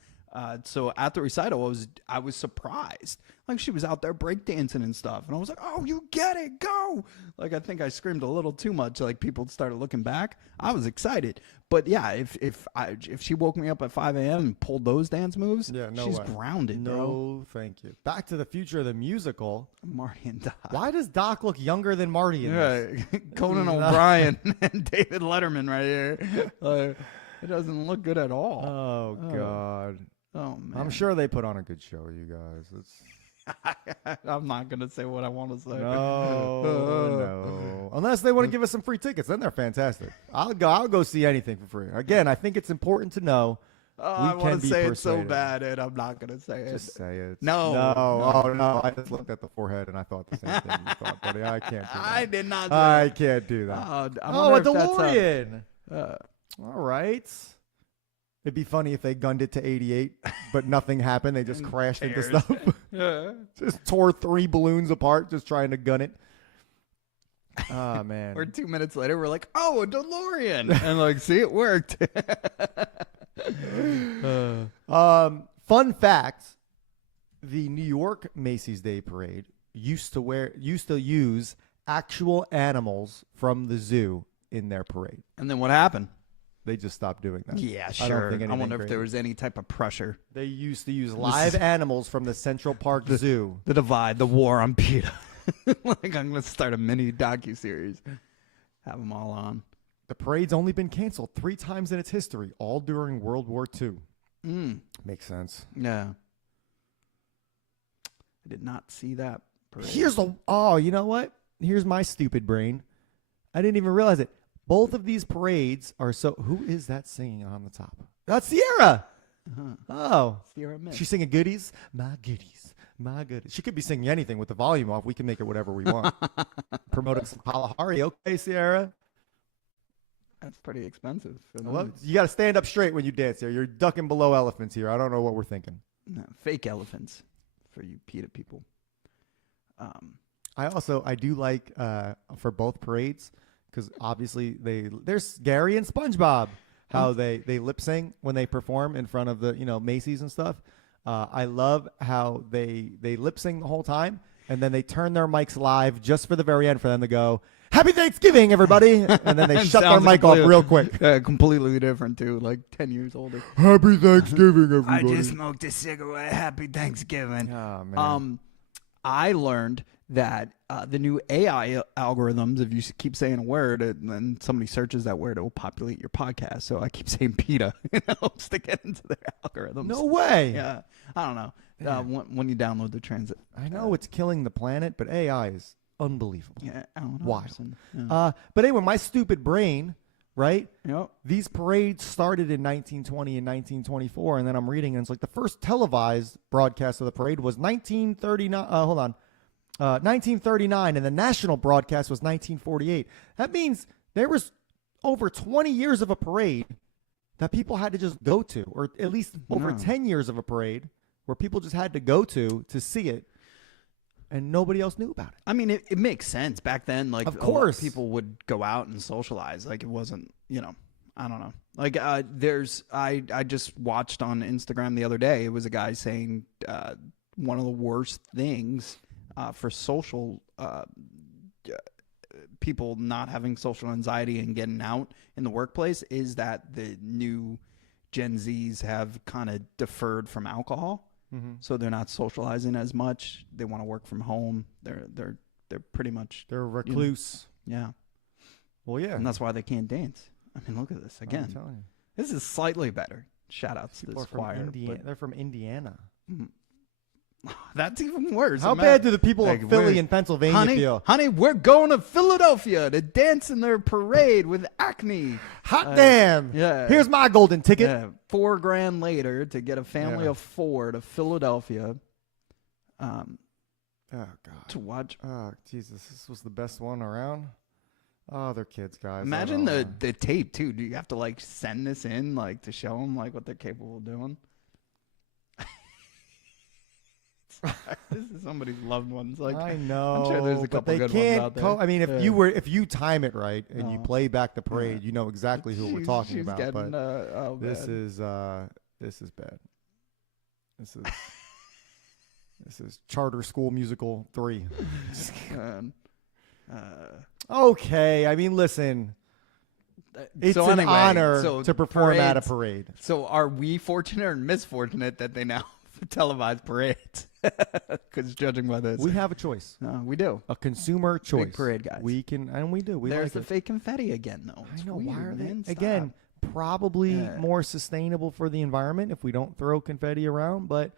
So at the recital, I was surprised. Like she was out there breakdancing and stuff, and I was like, "Oh, you get it, go!" Like I think I screamed a little too much. Like people started looking back. I was excited, but yeah, if she woke me up at 5 a.m. and pulled those dance moves, Yeah, no she's way. grounded, bro. No, thank you. Back to the Future, the musical. Marty and Doc. Why does Doc look younger than Marty in this? Yeah, Conan O'Brien and David Letterman right here. It doesn't look good at all. Oh, God. Oh man, I'm sure they put on a good show, you guys. I'm not gonna say what I want to say. No. Unless they want to give us some free tickets, then they're fantastic. I'll go see anything for free. Again, I think it's important to know I we want can to be say it so persuaded. bad, and I'm not gonna say it. Just say it. No. Oh no! I just looked at the forehead and I thought the same thing you thought, buddy. I can't do that. I did not. Say I can't do that. I Oh, a wonder if that's DeLorean. all All right. It'd be funny if they gunned it to 88, but nothing happened. They just crashed into stuff. Yeah. Just tore 3 balloons apart just trying to gun it. Oh, man. Or 2 minutes later, we're like, "Oh, a DeLorean," and like, see, it worked. Fun fact, the New York Macy's Day Parade used to use actual animals from the zoo in their parade. And then what happened? They just stopped doing that. Yeah, I sure. don't think I anything wonder if great. there was any type of pressure. They used to use live animals from the Central Park Zoo. The divide, the war on PETA. Like I'm gonna start a mini docuseries. Have them all on. The parade's only been canceled 3 times in its history, all during World War II. Makes sense. Yeah. I did not see that parade. You know what? Here's my stupid brain. I didn't even realize it. Both of these parades are who is that singing on the top? That's Sierra. Oh. Sierra Mist. She's singing goodies. My goodies. My goodies. She could be singing anything with the volume off. We can make it whatever we want. Promoting some Kalahari. Okay, Sierra. That's pretty expensive. For them. Well, you got to stand up straight when you dance here. You're ducking below elephants here. I don't know what we're thinking. No, fake elephants for you PETA people. I do like for both parades because obviously there's Gary and SpongeBob how they lip sync when they perform in front of the Macy's and stuff. I love how they lip sync the whole time and then they turn their mics live just for the very end for them to go, "Happy Thanksgiving, everybody!" And then they shut their mic off real quick. Completely different too, like 10 years older. Happy Thanksgiving, everybody! I just smoked a cigarette. Happy Thanksgiving. Oh, man. I learned that the new AI algorithms, if you keep saying a word and then somebody searches that word, it will populate your podcast. So I keep saying PETA. It helps to get into their algorithms. No way. Yeah. I don't know. When you download the transit. I know it's killing the planet, but AI is unbelievable. Yeah, I don't know. Wild. Yeah. But anyway, my stupid brain, right? Yep. These parades started in 1920 and 1924, and then I'm reading, and it's like the first televised broadcast of the parade was 1939, and the national broadcast was 1948. That means there was over 20 years of a parade that people had to just go to, or at least over 10 years of a parade where people just had to go to see it, and nobody else knew about it. I mean, it makes sense back then. Like, Of course. people would go out and socialize. Like, it wasn't, I don't know. Like, I just watched on Instagram the other day. It was a guy saying one of the worst things for social people not having social anxiety and getting out in the workplace is that the new Gen Zs have kind of deferred from alcohol. So they're not socializing as much. They want to work from home. They're pretty much They're recluse. yeah. Well, yeah. And that's why they can't dance. I mean, look at this again. I'm telling you. This is slightly better. Shout outs to People this are from choir. Indiana. They're from Indiana. That's even worse. How bad do the people Like, of Philly we're- and Pennsylvania feel? Honey, we're going to Philadelphia to dance in their parade with Acme. Hot damn. yeah. Here's my golden ticket. Yeah, $4,000 later to get a family Yeah. of 4 to Philadelphia Oh, God. to watch. Oh, Jesus. This was the best one around. Oh, they're kids, guys. I Imagine don't know. the tape, too. Do you have to, like, send this in, like, to show them, like, what they're capable of doing? This is somebody's loved ones. Like, I know. I'm sure there's a but couple they good can't ones out there. I mean, if Yeah. if you time it right and you No. play back the parade, you know exactly who we're She's- talking she's about. getting, But oh, this man. is bad. This is this is Charter School Musical 3. Man. Okay, I mean, listen, it's So an anyway, honor so to perform at a parades- parade. So are we fortunate or misfortunate that they now televise parades? Because judging by this, We have a choice, we do. a consumer choice. Big parade guys. We can, and we do. We There's like the it. fake confetti again, though. It's I know. weird, Why are man. they Stop. again? Probably Yeah. more sustainable for the environment if we don't throw confetti around, but.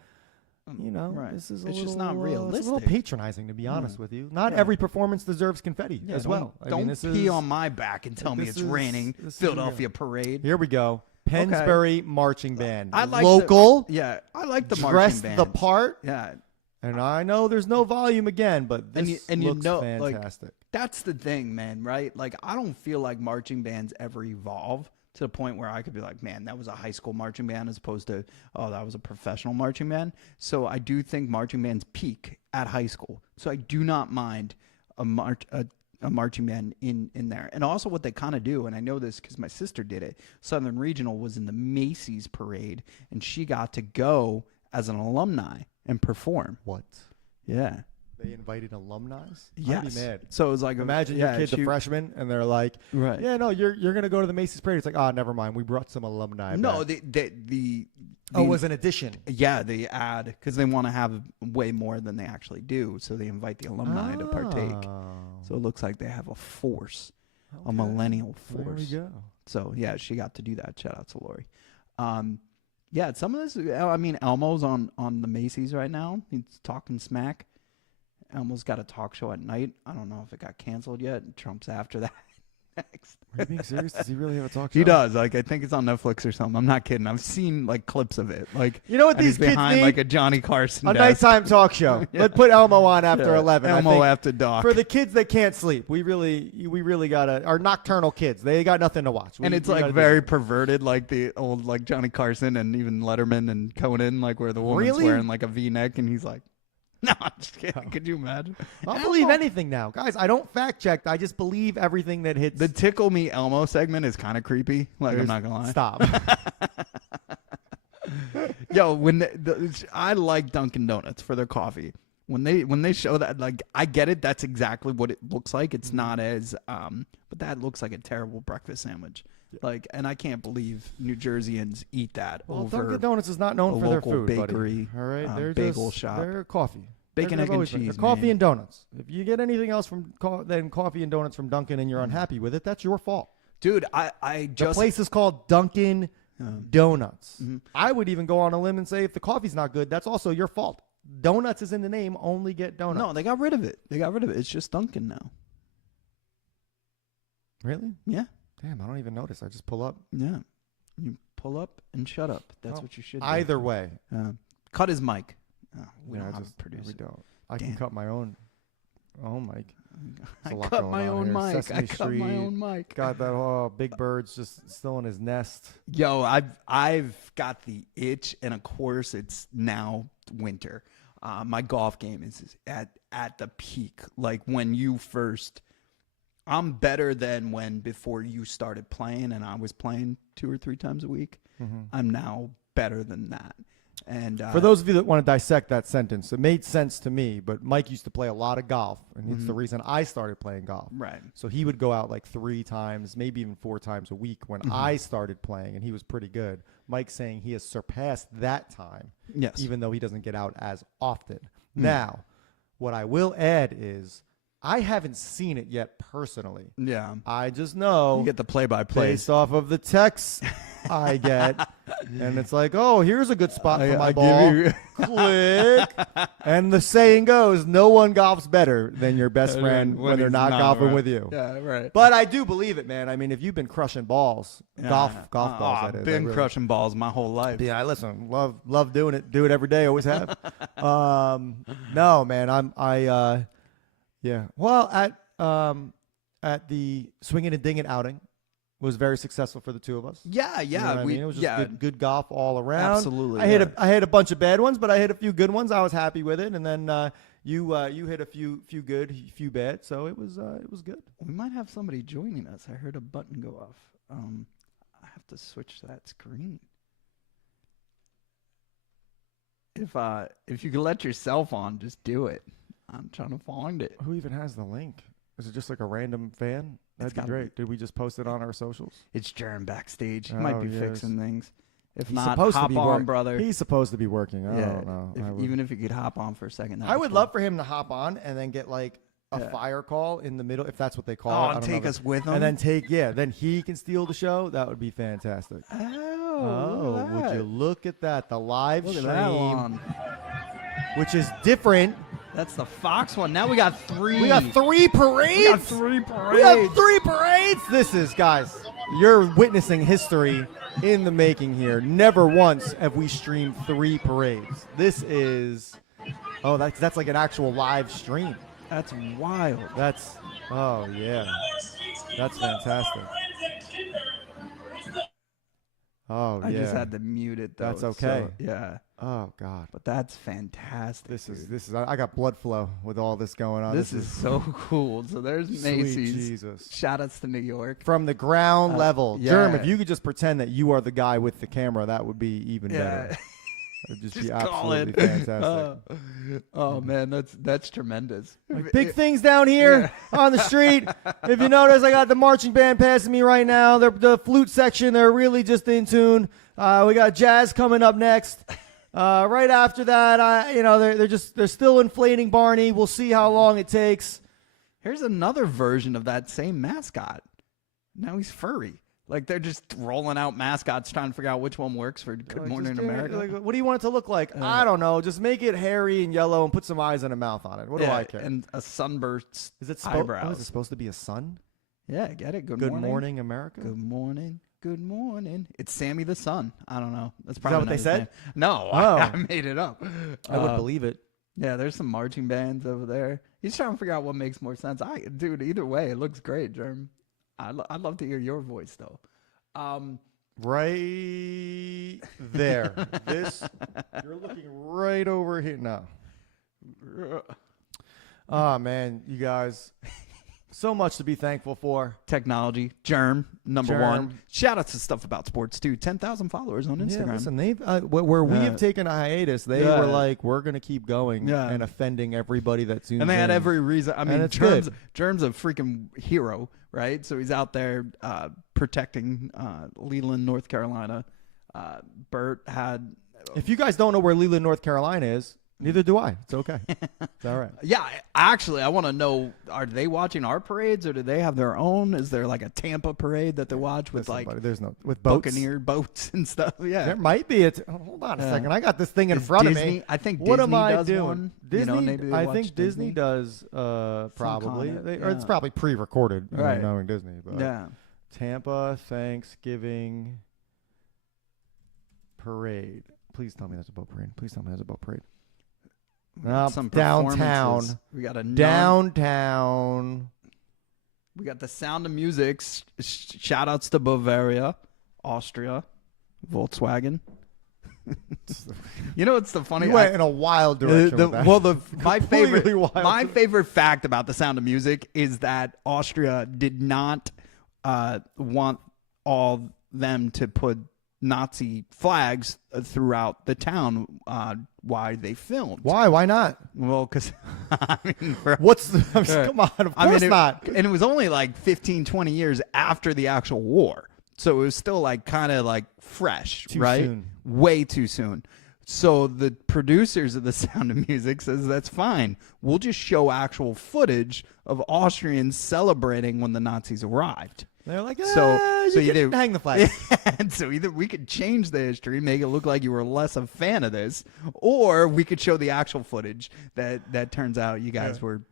You know, right. this is It's little, just not It's a little realistic. patronizing, to be honest with you. Not Yeah. every performance deserves confetti Yeah, as well. I Don't mean, this pee is, on my back and tell me this it's is- raining. this is- Philadelphia parade. Here we go. Pensbury Marching Band. I like local. Yeah, I like the marching dressed bands. the part. Yeah, And I know there's no volume again, but this and you looks know, like, fantastic. that's the thing, man. Right? Like, I don't feel like marching bands ever evolve to the point where I could be like, man, that was a high school marching band as opposed to, oh, that was a professional marching band. So I do think marching bands peak at high school. So I do not mind a marching band in there. And also what they kind of do, and I know this because my sister did it, Southern Regional was in the Macy's parade, and she got to go as an alumni and perform. What? Yeah. They invited alumni? Yes. I'd be mad. So it was like, Imagine yeah, your kid's a freshman, and they're like, Right. yeah, no, you're going to go to the Macy's parade. It's like, never mind. We brought some alumni No, back. the Oh, it was an addition. yeah, they add because they want to have way more than they actually do, so they invite the alumni to partake. Oh. So it looks like they have a force, a Okay. millennial There we force. go. So yeah, she got to do that. Shout out to Lori. Yeah, some of this. I mean, Elmo's on the Macy's right now. He's talking smack. Elmo's got a talk show at night. I don't know if it got canceled yet. Trump's after that. Next. Are you being serious? Does he really have a talk show? He does. Like, I think it's on Netflix or something. I'm not kidding. I've seen like clips of it. Like, You know what and these he's kids behind need? like a Johnny Carson A desk. nighttime talk show. Let's put Elmo on after Yeah, 11. I Elmo think after dark. for the kids that can't sleep, we really gotta. Our nocturnal kids, they got nothing to watch. And it's we like gotta do very it. perverted, like the old like Johnny Carson and even Letterman and Conan, like where the woman's Really? wearing like a V-neck and he's like, no, I'm just kidding. Could you imagine? I'll believe anything now, guys. I don't fact check. I just believe everything that hits. The Tickle Me Elmo segment is kind of creepy. Like, I'm There's- not gonna lie. Stop. Yo, when I like Dunkin' Donuts for their coffee. When they show that, like, I get it. That's exactly what it looks like. It's not as but that looks like a terrible breakfast sandwich. Like, and I can't believe New Jerseyans eat that Well, over Dunkin' Donuts is not known a for their local food, bakery, buddy. All right, they're bagel just, shop. They're coffee. Bacon, They've egg, and always been. cheese, They're coffee man. and donuts. If you get anything else from than coffee and donuts from Dunkin' and you're unhappy with it, that's your fault. Dude, I The just place is called Dunkin' Donuts. Mm-hmm. I would even go on a limb and say if the coffee's not good, that's also your fault. Donuts is in the name. Only get donuts. no, they got rid of it. It's just Dunkin' now. Really? Yeah, Damn, I don't even notice. I just pull up. yeah. You pull up and shut up. That's Well, what you should do. Either way. Cut his mic. We Yeah, don't have just- a producer. We don't. I Damn. can cut my own mic. I There's a lot cut going my on own here. mic. Sesame I cut my Street. own mic. Got that Big Bird's just still in his nest. Yo, I've got the itch, and of course it's now winter. My golf game is at the peak. Like when you first I'm better than before you started playing and I was playing 2 or 3 times a week. I'm now better than that. And For those of you that want to dissect that sentence, it made sense to me, but Mike used to play a lot of golf, and it's the reason I started playing golf. Right. So he would go out like 3 times, maybe even 4 times a week when I started playing, and he was pretty good. Mike's saying he has surpassed that time, Yes. even though he doesn't get out as often. Now, what I will add is I haven't seen it yet personally. Yeah. I just know You get the play-by-play. based off of the texts I get, and it's like, oh, here's a good spot for my ball. Click. And the saying goes, no one golfs better than your best friend when they're he's not golfing right. with you. Yeah, right. But I do believe it, man. I mean, if you've been crushing balls, golf balls, that I've is. been I really- crushing balls my whole life. Yeah, listen, love doing it. Do it every day. Always have. No, man, yeah. Well, at the Swinging and Dinging outing was very successful for the two of us. Yeah, You know what I mean? It was just good golf all around. Absolutely, I hit a bunch of bad ones, but I hit a few good ones. I was happy with it, and then you hit a few good, few bad. So it was good. We might have somebody joining us. I heard a button go off. I have to switch that screen. If you can let yourself on, just do it. I'm trying to find it. Who even has the link? Is it just like a random fan? That'd be gotta great. Did we just post it on our socials? It's Jaron backstage. He might be yes. fixing things. If He's not, supposed hop to be on, brother. He's supposed to be working. I don't know. Even if you could hop on for a second. I would love for him to hop on and then get like a fire call in the middle, if that's what they call it. I and don't take know us with him. and then then he can steal the show. That would be fantastic. Oh, Would you look at that? The live Look at stream, that one. which is different. That's the Fox one. Now we got 3. We got 3 parades. We got 3 parades. We got 3 parades. This is, guys, you're witnessing history in the making here. Never once have we streamed 3 parades. This is, that's like an actual live stream. That's wild. That's fantastic. Oh, I just had to mute it, though. That's okay. So, yeah. Oh God. But that's fantastic. This is. I got blood flow with all this going on. This is so cool. So there's Sweet Macy's. Jesus. Shout outs to New York. From the ground level. yeah. Germ, if you could just pretend that you are the guy with the camera, that would be even better. Yeah. It'd just, Just be call it. absolutely fantastic. Oh man, that's tremendous. Big things down here on the street. If you notice, I got the marching band passing me right now. The flute section, they're really just in tune. We got jazz coming up next. Right after that, they're still inflating Barney. We'll see how long it takes. Here's another version of that same mascot. Now he's furry. Like they're just rolling out mascots, trying to figure out which one works for Good Morning America. What do you want it to look like? I don't know. Just make it hairy and yellow and put some eyes and a mouth on it. What do I care? And a sunburst. Is it eyebrows? is it supposed to be a sun? Yeah, get it. Good morning, America. Good morning. Good morning. It's Sammy the Sun. I don't know. That's that probably what not they his said? name. No, Oh. I made it up. I would believe it. Yeah, there's some marching bands over there. He's trying to figure out what makes more sense. Dude, either way, it looks great, Germ. I'd love to hear your voice though. Right there. You're looking right over here. No. Oh, man, you guys. So much to be thankful for. Technology, Germ, number Germ. 1. Shout out to Stuff About Sports too. 10,000 followers on Instagram. Yeah, listen, where we have taken a hiatus, they were like, we're going to keep going and offending everybody that tunes in. And they had every reason. I mean, it's good. Germ's a freaking hero, right? So he's out there protecting Leland, North Carolina. Bert had... If you guys don't know where Leland, North Carolina is, neither do I. It's okay. It's all right. Yeah, actually, I want to know, are they watching our parades or do they have their own? Is there like a Tampa parade that they watch with Listen, like buddy, with boats? Buccaneer boats and stuff? Yeah. There might be. Hold on a Yeah. second. I got this thing in Is front of Disney- me. I think what Disney am I does doing? one. Disney. Maybe they I watch think Disney Disney. does probably. kind of, It's yeah. probably pre-recorded. Right. Knowing Disney, but Yeah. Tampa Thanksgiving parade. Please tell me there's a boat parade. Please tell me there's a boat parade. Some downtown. performances. We got a Downtown. We got the Sound of Music. Shout outs to Bavaria, Austria, Volkswagen. You know what's the funny? You went in a wild direction. with that. My Completely wild. favorite fact about The Sound of Music is that Austria did not want all them to put Nazi flags throughout the town while they filmed. Why? Why not? Well, because I mean, Come on, of course not. And it was only like 15, 20 years after the actual war. So it was still like kind of like fresh, Too right? soon. Way too soon. So the producers of The Sound of Music says that's fine. We'll just show actual footage of Austrians celebrating when the Nazis arrived. They're like, So you either can hang the flag. and so either we could change the history, make it look like you were less a fan of this, or we could show the actual footage that turns out you guys were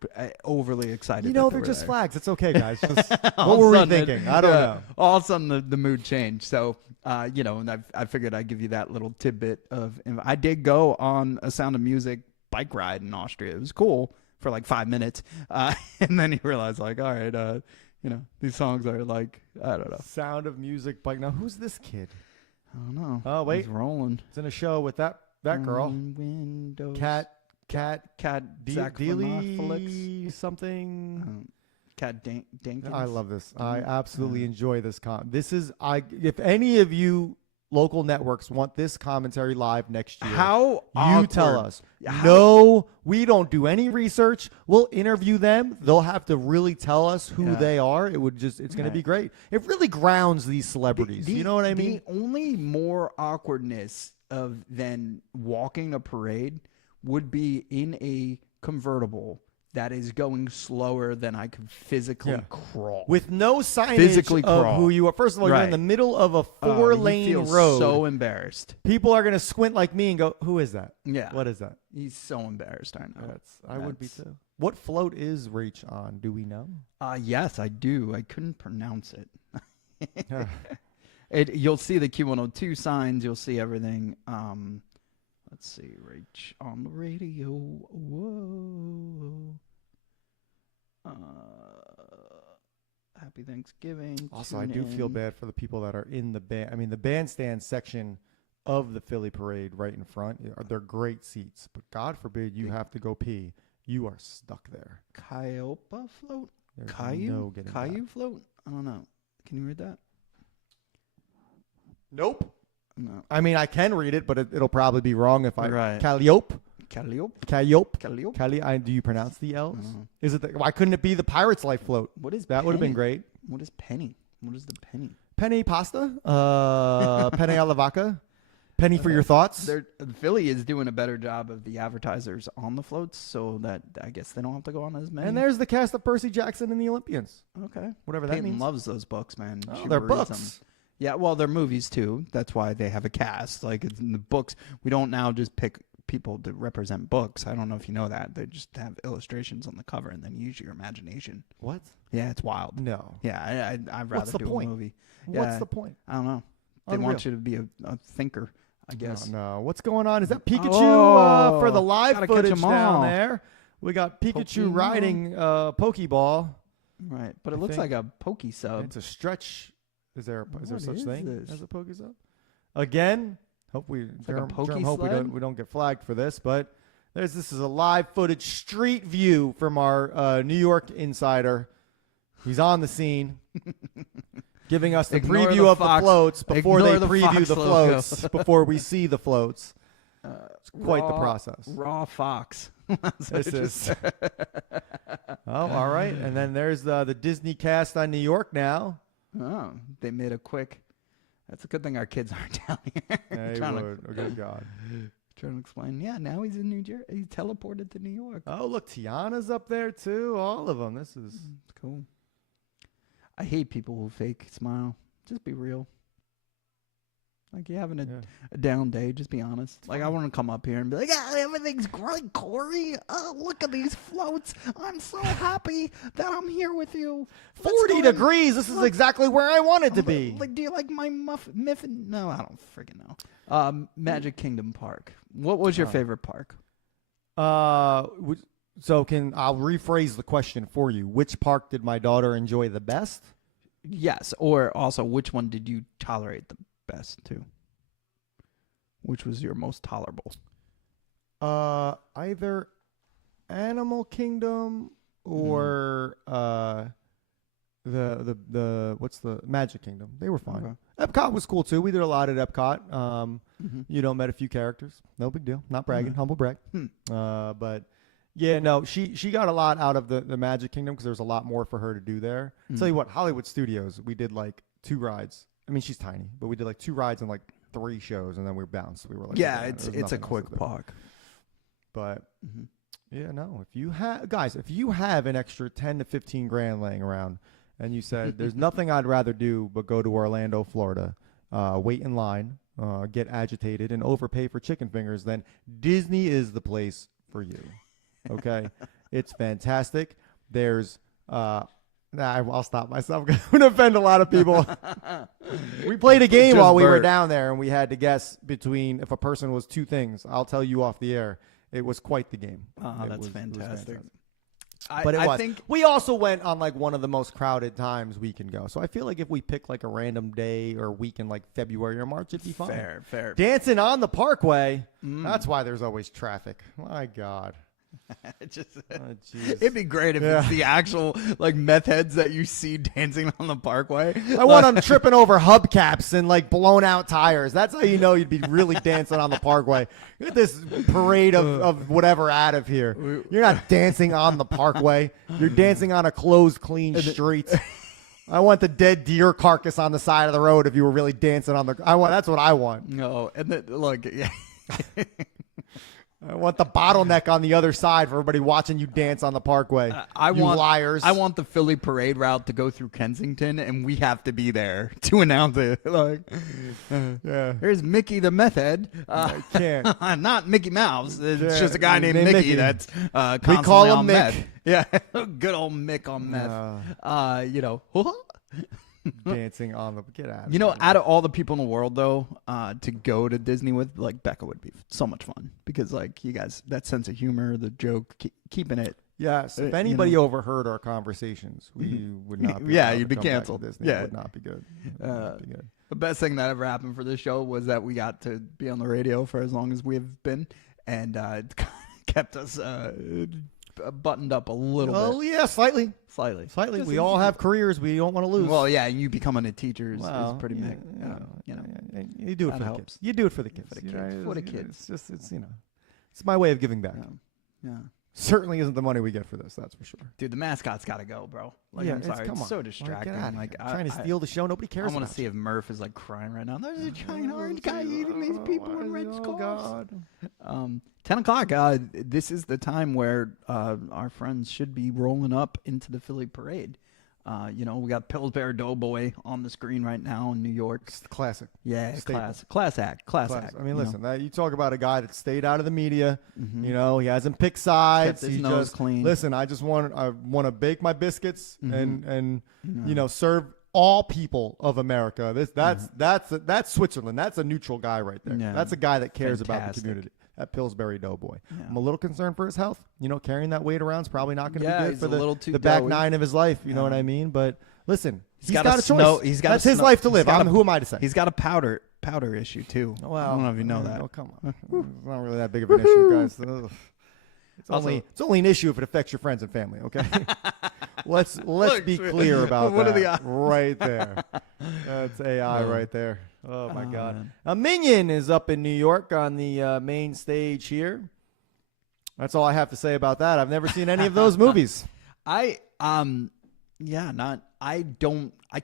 overly excited. You know, that they they're were just there. flags. It's okay, guys. Just, All what of were a we sudden thinking? I don't know. All of a sudden, the mood changed. So, and I figured I'd give you that little tidbit of. I did go on a Sound of Music bike ride in Austria. It was cool for like 5 minutes, and then you realize, like, all right, these songs are like, I don't know. Sound of Music bike. Now, who's this kid? I don't know. Oh, wait. He's rolling. It's in a show with that girl. Windows. Cat Zaxxonopoulos. something. Cat Dankins. I love this. I absolutely enjoy this. This is if any of you local networks want this commentary live next year, How you tell awkward. us. How- No, we don't do any research. We'll interview them. They'll have to really tell us who they are. It's going to be great. It really grounds these celebrities. You know what I mean? The only more awkwardness than walking a parade would be in a convertible that is going slower than I could physically crawl. With no signage Physically of crawl. who you are. First of all, you're in Right. the middle of a You 4-lane feel road. so embarrassed. People are going to squint like me and go, "Who is that? Yeah. What is that?" He's so embarrassed right now. I would be too. What float is Rach on? Do we know? Yes, I do. I couldn't pronounce it. You'll see the Q102 signs. You'll see everything. Let's see. Rach on the radio. Whoa. Happy Thanksgiving. Also, I Tune do feel in. bad for the people that are in the band. I mean, the bandstand section of the Philly parade right in front, they're great seats. But God forbid you have to go pee. You are stuck there. Calliope float? There's Caillou? no getting back. Caillou float? I don't know. Can you read that? Nope. No. I mean, I can read it, but it'll probably be wrong if I. Right. Calliope. Calliope? Calliope. Calliope? Do you pronounce the L's? Mhm. Is it? Why couldn't it be the Pirate's Life float? What is That would have been penny? great. What is penny? What is the penny? Penne pasta. Penne alla vodka. Penny for your thoughts. Philly is doing a better job of the advertisers on the floats, so that I guess they don't have to go on as many. And there's the cast of Percy Jackson and the Olympians. okay. Whatever that Peyton means. loves those books, man. Oh, She they're reads books. them. Yeah, well, they're movies too. That's why they have a cast. Like it's in the books, we don't now just pick people to represent books. I don't know if you know that. They just have illustrations on the cover and then use your imagination. What? Yeah, it's wild. No. Yeah, I'd rather What's the do point? a movie. What's Yeah, the point? I don't know. They Unreal. want you to be a thinker, I guess. No. What's going on? Is that Pikachu Oh, for the live gotta catch footage 'em down all. there? We got Pikachu Pokemon. riding Pokeball. Right, but it I looks think like a pokey sub. It's a stretch. Is there What such is thing this? as a Poke Sub? Again, hope we like a germ pokey hope sled? we don't get flagged for this, but this is a live footage street view from our New York insider. He's on the scene, giving us the Ignore preview the of Fox- the floats before ignore they the preview Fox the logo. floats before we see the floats. It's quite the process. Raw Fox. That's what This it just is. Oh, all right. And then there's the Disney cast on New York now. Oh, they made a quick. That's a good thing our kids aren't down here. They trying, would. Oh, good God. trying to explain. Yeah, now he's in New Jersey. He teleported to New York. Oh, look, Tiana's up there too. All of them. This is. It's cool. I hate people who fake smile. Just be real. Like you're having a down day, just be honest. Like I want to come up here and be like, "Yeah, everything's great, Corey. Oh, look at these floats. I'm so happy that I'm here with you. Let's 40 go and- degrees. This is look- exactly where I want it to be. Like, do you like my muffin? No, I don't freaking know. Magic Kingdom Park. What was your favorite park? I'll rephrase the question for you. Which park did my daughter enjoy the best? Yes, or also which one did you tolerate the best too? Which was your most tolerable? Either Animal Kingdom or the what's the Magic Kingdom. They were fine. Okay. Epcot was cool too. We did a lot at Epcot. You know, met a few characters. No big deal. Not bragging. Humble brag. But yeah, no, she got a lot out of the Magic Kingdom because there was a lot more for her to do there. Tell you what, Hollywood Studios, we did like 2 rides. I mean, she's tiny, but we did like 2 rides and like 3 shows, and then we bounced. We were like, Yeah, okay, it's there's a nothing quick else to do. park. But yeah, no, if you have an extra 10 to 15 grand laying around, and you said there's nothing I'd rather do but go to Orlando, Florida, wait in line, get agitated, and overpay for chicken fingers, then Disney is the place for you. Okay, it's fantastic. There's I'll stop myself. I'm going to offend a lot of people. We played a game Just while we were Bert. down there, and we had to guess between if a person was 2 things. I'll tell you off the air. It was quite the game. That's fantastic. But I was. think We also went on like one of the most crowded times we can go. So I feel like if we pick like a random day or week in like February or March, it'd be fine. fair. Dancing on the Parkway. That's why there's always traffic. My God. Just, jeez. it'd be great if Yeah. it's the actual like meth heads that you see dancing on the Parkway. I want them tripping over hubcaps and like blown out tires. That's how you know you'd be really dancing on the Parkway. Get this parade of whatever out of here. You're not dancing on the Parkway. You're dancing on a closed, clean street. I want the dead deer carcass on the side of the road if you were really dancing on the. That's what I want. No, and then look, yeah. I want the bottleneck on the other side for everybody watching you dance on the Parkway. You liars. I want the Philly parade route to go through Kensington, and we have to be there to announce it. Like, Yeah. here's Mickey the meth head. I can't. Not Mickey Mouse. It's Yeah, just a guy named named Mickey Mickey. that's We constantly call him on Mick. meth. Yeah, good old Mick on meth. You know. Dancing on the. Get out. You know, out of all the people in the world, though, to go to Disney with, like, Becca would be so much fun because, like, you guys, that sense of humor, the joke, keeping it. Yes. If you anybody know. overheard our conversations, we would not. Be Yeah, allowed you'd to be come back to canceled. Disney. Yeah. It would not be good. It would not be good. The best thing that ever happened for this show was that we got to be on the radio for as long as we've been, and it kept us buttoned up a little Oh bit. yeah, slightly. Slightly. We all have careers we don't want to lose. Well, yeah, you becoming a teacher is Well, pretty yeah, big. You know. yeah, you do it That for the helps. kids. You do it for the kids. For the you kids. know, For the it's- kids. It's just it's my way of giving back. Yeah. Certainly isn't the money we get for this. That's for sure. Dude, the mascot's got to go, bro. Like, yeah, I'm sorry. come It's on. so Like, distracting. get out of Like, here. Trying to steal the show. Nobody cares. I want to about see you. if Murph is like crying right now. There's a giant orange guy eating these people in red scarves. 10 o'clock. This is the time where our friends should be rolling up into the Philly parade. You know, we got Pillsbury Doughboy on the screen right now in New York. It's the classic. Yeah, Staple. class act. I mean, you listen. know? You talk about a guy that stayed out of the media. You know, he hasn't picked sides. Kept his He nose just clean. Listen, I want to bake my biscuits and you know serve all people of America. That's Switzerland. That's a neutral guy right there. Yeah. That's a guy that cares about the Fantastic. community. That Pillsbury Doughboy. Yeah. I'm a little concerned for his health. You know, carrying that weight around is probably not going to Yeah, be good he's for a little too the back doughy. 9 of his life. You know what I mean? But listen, he's got got a a choice. snow- he's got a That's his snow- life to he's live. got a- Who am I to say? He's got a powder issue, too. Well, I don't know if you know that. Oh, come on. It's not really that big of an issue, guys. Ugh. It's only an issue if it affects your friends and family, okay? Let's be clear about what are that the odds? right there. That's AI right there. Oh, my God. man. A Minion is up in New York on the main stage here. That's all I have to say about that. I've never seen any of those movies. I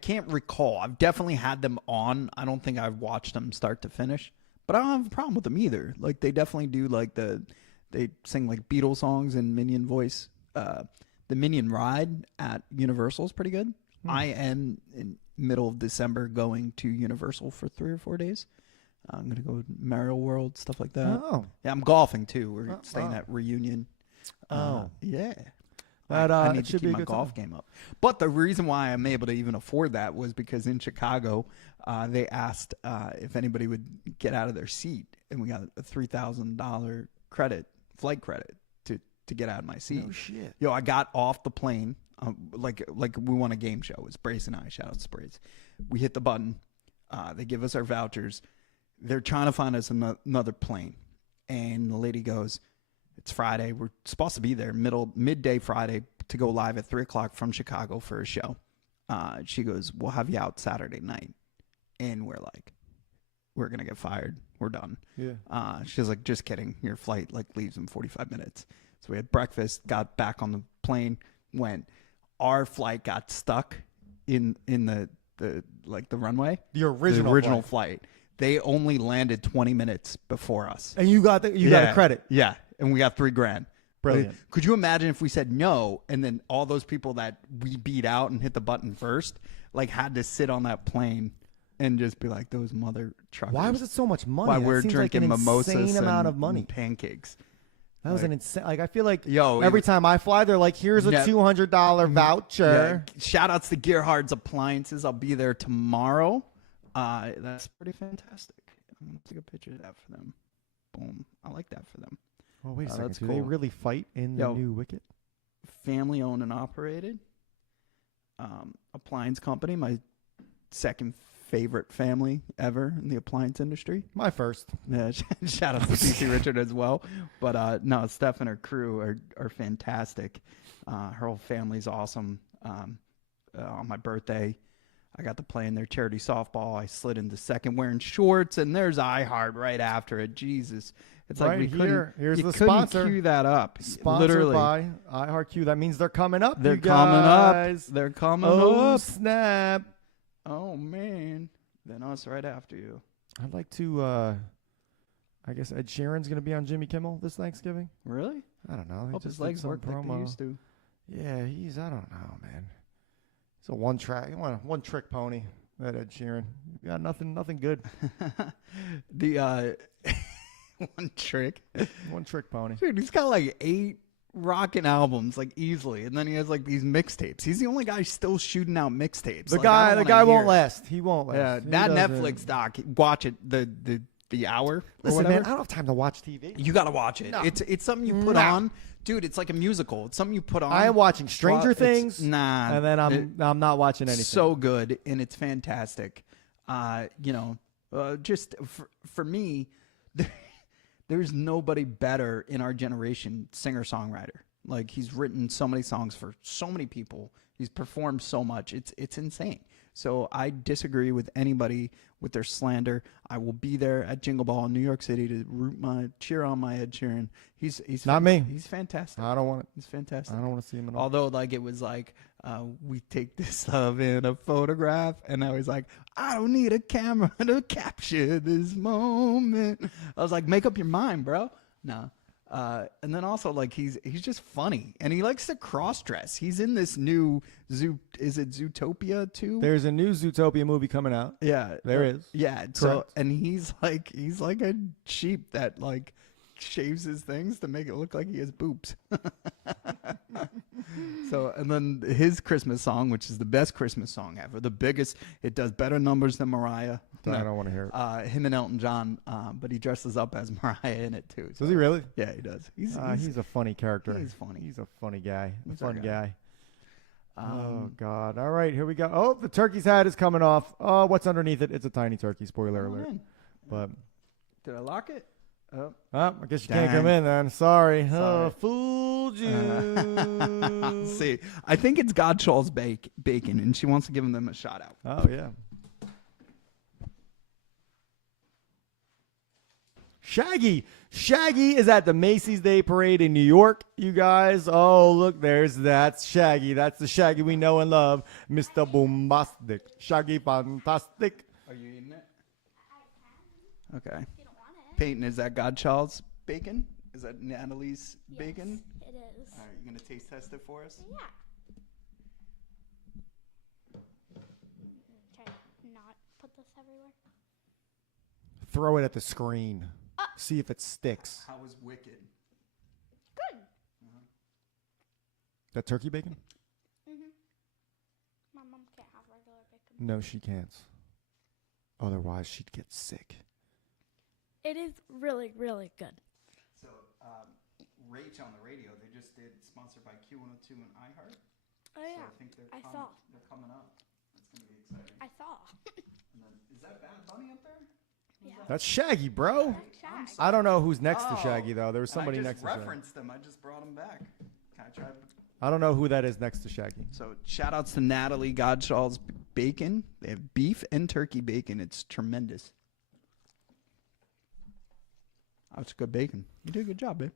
can't recall. I've definitely had them on. I don't think I've watched them start to finish, but I don't have a problem with them either. Like they definitely do they sing like Beatles songs in Minion voice. The Minion ride at Universal is pretty good. I am in middle of December going to Universal for 3 or 4 days. I'm going to go to Mario World, stuff like that. Oh. Yeah, I'm golfing too. We're staying at Reunion. Yeah. That, I it need to should keep be a my good golf game up. But the reason why I'm able to even afford that was because in Chicago, they asked if anybody would get out of their seat, and we got a $3,000 flight credit to get out of my seat. Oh, shit. Yo, I got off the plane like we won a game show. It's Brace and I. Shout out to Brace. We hit the button. They give us our vouchers. they're trying to find us another plane. And the lady goes, it's Friday. We're supposed to be there midday Friday to go live at 3 o'clock from Chicago for a show. She goes, we'll have you out Saturday night. And we're like, we're going to get fired. We're done. Yeah. She's like, just kidding. Your flight like leaves in 45 minutes. So we had breakfast, got back on the plane, went. Our flight got stuck in the runway. The original flight. They only landed 20 minutes before us. And you got a credit. Yeah. And we got $3,000. Brilliant. Could you imagine if we said no, and then all those people that we beat out and hit the button first, like had to sit on that plane and just be like, those mother truckers. Why was it so much money? Why That we're seems drinking like an mimosas insane amount of and money. pancakes. That was an insane. Like I feel like Yo, every time I fly, they're like, "Here's a $200 voucher." Yeah. Shout outs to Gerhard's Appliances. I'll be there tomorrow. That's pretty fantastic. I'm gonna take a picture of that for them. Boom. I like that for them. Oh wait a second. That's Do they cool. really fight in the new Wicket? Family owned and operated. Appliance company. My second favorite family ever in the appliance industry. My first. Yeah, shout out to CC Richard as well. But no, Steph and her crew are fantastic. Her whole family's awesome. On my birthday, I got to play in their charity softball. I slid into second wearing shorts, and there's iHeart right after it. Jesus. It's like Right we here. couldn't, Here's you the couldn't sponsor. cue that up. Sponsored Literally. by iHeartQ. That means they're coming up. They're you coming guys. up. They're coming Oh up. snap! Oh, man. Then us right after you. I'd like to. I guess Ed Sheeran's going to be on Jimmy Kimmel this Thanksgiving. Really? I don't know. He Hope just his did legs some work like they promo. used to. Yeah, he's. I don't know, man. He's a one trick pony. That Ed Sheeran. You got nothing good. The one trick. One trick pony. Dude, he's got like 8 rockin' albums, like easily, and then he has like these mixtapes. He's the only guy still shooting out mixtapes. The Like, I guy don't won't wanna hear- last. He won't last. Yeah, He that doesn't- Netflix doc. Watch it. The hour. Or Listen, whatever. man, I don't have time to watch TV. You gotta watch it. No. It's something you put No. on, dude. It's like a musical. It's something you put on. I am watching Stranger It's- Things. Nah, And then I'm not watching anything. so good and it's fantastic. Just for me, there's nobody better in our generation singer-songwriter. Like he's written so many songs for so many people. He's performed so much. It's insane. So I disagree with anybody with their slander. I will be there at Jingle Ball in New York City to cheer on my Ed Sheeran. He's Not me. He's fantastic. I don't want it. He's fantastic. I don't want to see him at all. Although, like, it was like, we take this love in a photograph, and I was like, I don't need a camera to capture this moment. I was like, make up your mind, bro. No. And then also, like, he's just funny, and he likes to cross dress. He's in this new is it Zootopia 2? There's a new Zootopia movie coming out. Yeah, There is. Yeah, so Correct. and he's like a sheep that like shaves his things to make it look like he has boobs. So, and then his Christmas song, which is the best Christmas song ever, the biggest, it does better numbers than Mariah. I don't want to hear it. Him and Elton John, but he dresses up as Mariah in it too. Does he really? Yeah, he does. He's a funny character. he's funny. He's a funny guy. He's A our fun guy. guy. Oh God! All right, here we go. Oh, the turkey's hat is coming off. Oh, what's underneath it? It's a tiny turkey. Spoiler alert. Man. But Did I lock it? Oh. I guess you can't come Dang. in then. Sorry. Sorry. Oh, fooled you. See, I think it's Godshall's bacon, and she wants to give them a shout out. Oh yeah. Shaggy is at the Macy's Day Parade in New York, you guys. Oh, look, that's Shaggy. That's the Shaggy we know and love. Mr. Boombastic. Shaggy Fantastic. Are you eating it? Okay. Peyton, is that Godchild's bacon? Is that Natalie's bacon? It is. All right, you gonna taste test it for us? Yeah. Try to not put this everywhere. Throw it at the screen. See if it sticks. How was Wicked? Good. That turkey bacon? My mom can't have regular bacon. No, she can't. Otherwise, she'd get sick. It is really, really good. So, Rach on the radio, they just did sponsored by Q102 and iHeart. Oh So yeah, I think they're saw. they're coming up. That's gonna be exciting. I saw. And then, is that Bad Bunny up there? That's Shaggy, bro. Shag. I don't know who's next to Shaggy, though. There was I somebody just next to Shaggy. referenced them. I just brought them back. Can I try? I don't know who that is next to Shaggy. So shout outs to Natalie Godshall's bacon. They have beef and turkey bacon. It's tremendous. Oh, it's good bacon. You did a good job, babe.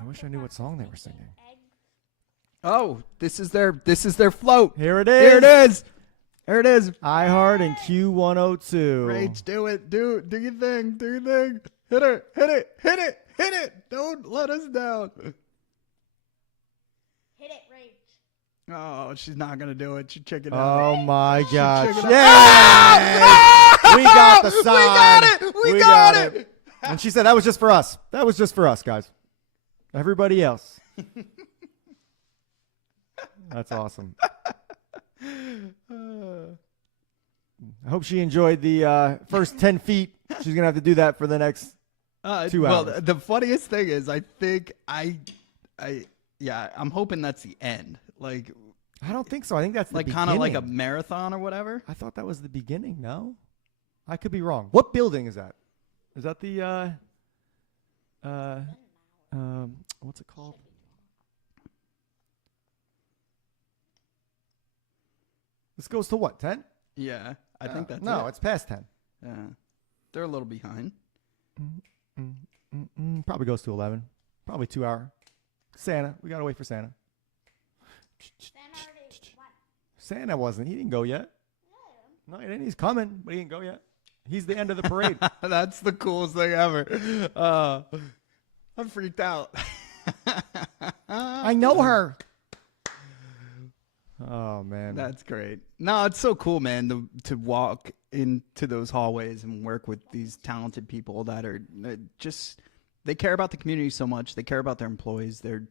I wish I knew what song they were singing. Oh, this is their float. Here it is. Here it is. Here it is. iHeart and Q102. Rage, do it. Do your thing. Do your thing. Hit it. Hit it. Hit it. Hit it. Don't let us down. Hit it, Rage. Oh, she's not gonna do it. She check it Oh out. my gosh. check it out. Yeah! We got the sign. We got it. We got it. And she said that was just for us. That was just for us, guys. Everybody else. That's awesome. I hope she enjoyed the first 10 feet. She's going to have to do that for the next 2 hours. Well, the funniest thing is, I think I'm hoping that's the end. Like, I don't think so. I think that's the like beginning. kind of like a marathon or whatever. I thought that was the beginning. No? I could be wrong. What building is that? Is that the, what's it called? This goes to what, 10? Yeah, I think that's No, it. it's past 10. Yeah, they're a little behind. Probably goes to 11. Probably 2 hour. Santa. We got to wait for Santa. Santa wasn't. He didn't go yet. No, he didn't. He's coming, but he didn't go yet. He's the end of the parade. That's the coolest thing ever. I'm freaked out. I know her. Oh, man. That's great. No, it's so cool, man, to walk into those hallways and work with these talented people that are just, they care about the community so much. They care about their employees. They're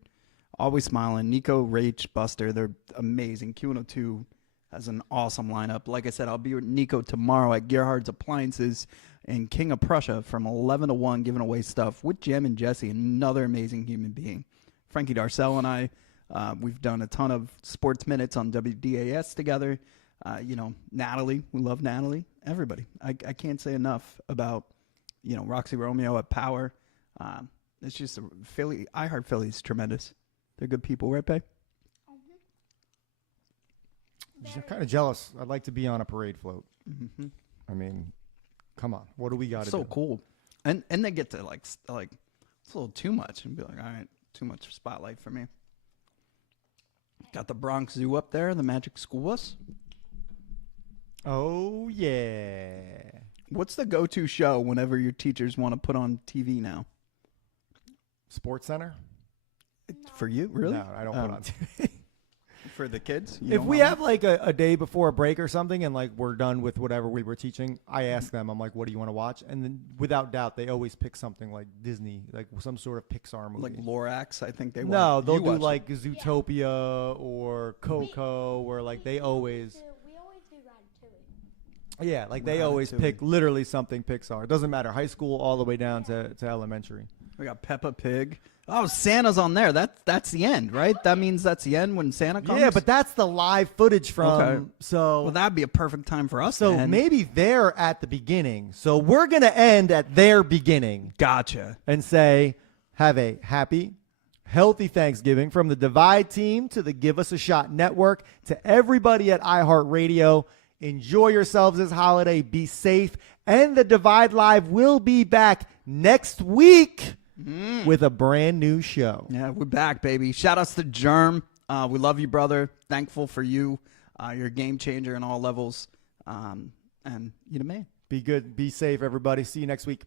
always smiling. Nico, Rach, Buster, they're amazing. Q102 has an awesome lineup. Like I said, I'll be with Nico tomorrow at Gerhard's Appliances in King of Prussia from 11 to 1, giving away stuff with Jem and Jesse, another amazing human being. Frankie Darcell and I, we've done a ton of sports minutes on WDAS together. Natalie, we love Natalie. Everybody. I can't say enough about, Roxy Romeo at Power. It's just iHeart Philly's tremendous. They're good people, right, Babe? I'm kind of jealous. I'd like to be on a parade float. Mm-hmm. I mean, come on. What do we got to do? So cool. And they get to, like, it's a little too much. And be like, all right, too much spotlight for me. Got the Bronx Zoo up there, the Magic School Bus. Oh, yeah. What's the go-to show whenever your teachers want to put on TV now? Sports Center? For you, really? No, I don't put on TV. For the kids? If we have like a day before a break or something and like we're done with whatever we were teaching, I ask them, I'm like, what do you want to watch? And then without doubt, they always pick something like Disney, like some sort of Pixar movie. Like Lorax, I think they want. No, they'll you do watch like Zootopia or Coco or like they always. We always do Ratatouille. Yeah, like they always pick literally something Pixar. It doesn't matter. High school all the way down to elementary. We got Peppa Pig. Oh, Santa's on there. That's the end, right? That means that's the end when Santa comes? Yeah, but that's the live footage from. Okay. So Well, that'd be a perfect time for us so to end. maybe they're at the beginning. So we're going to end at their beginning Gotcha. and say, have a happy, healthy Thanksgiving from the Divide team to the Give Us a Shot Network to everybody at iHeartRadio. Enjoy yourselves this holiday. Be safe. And the Divide Live will be back next week with a brand new show. Yeah, we're back, baby. Shout outs to Germ. We love you, brother. Thankful for you. You're a game changer in all levels. And you're the man. Be good. Be safe, everybody. See you next week.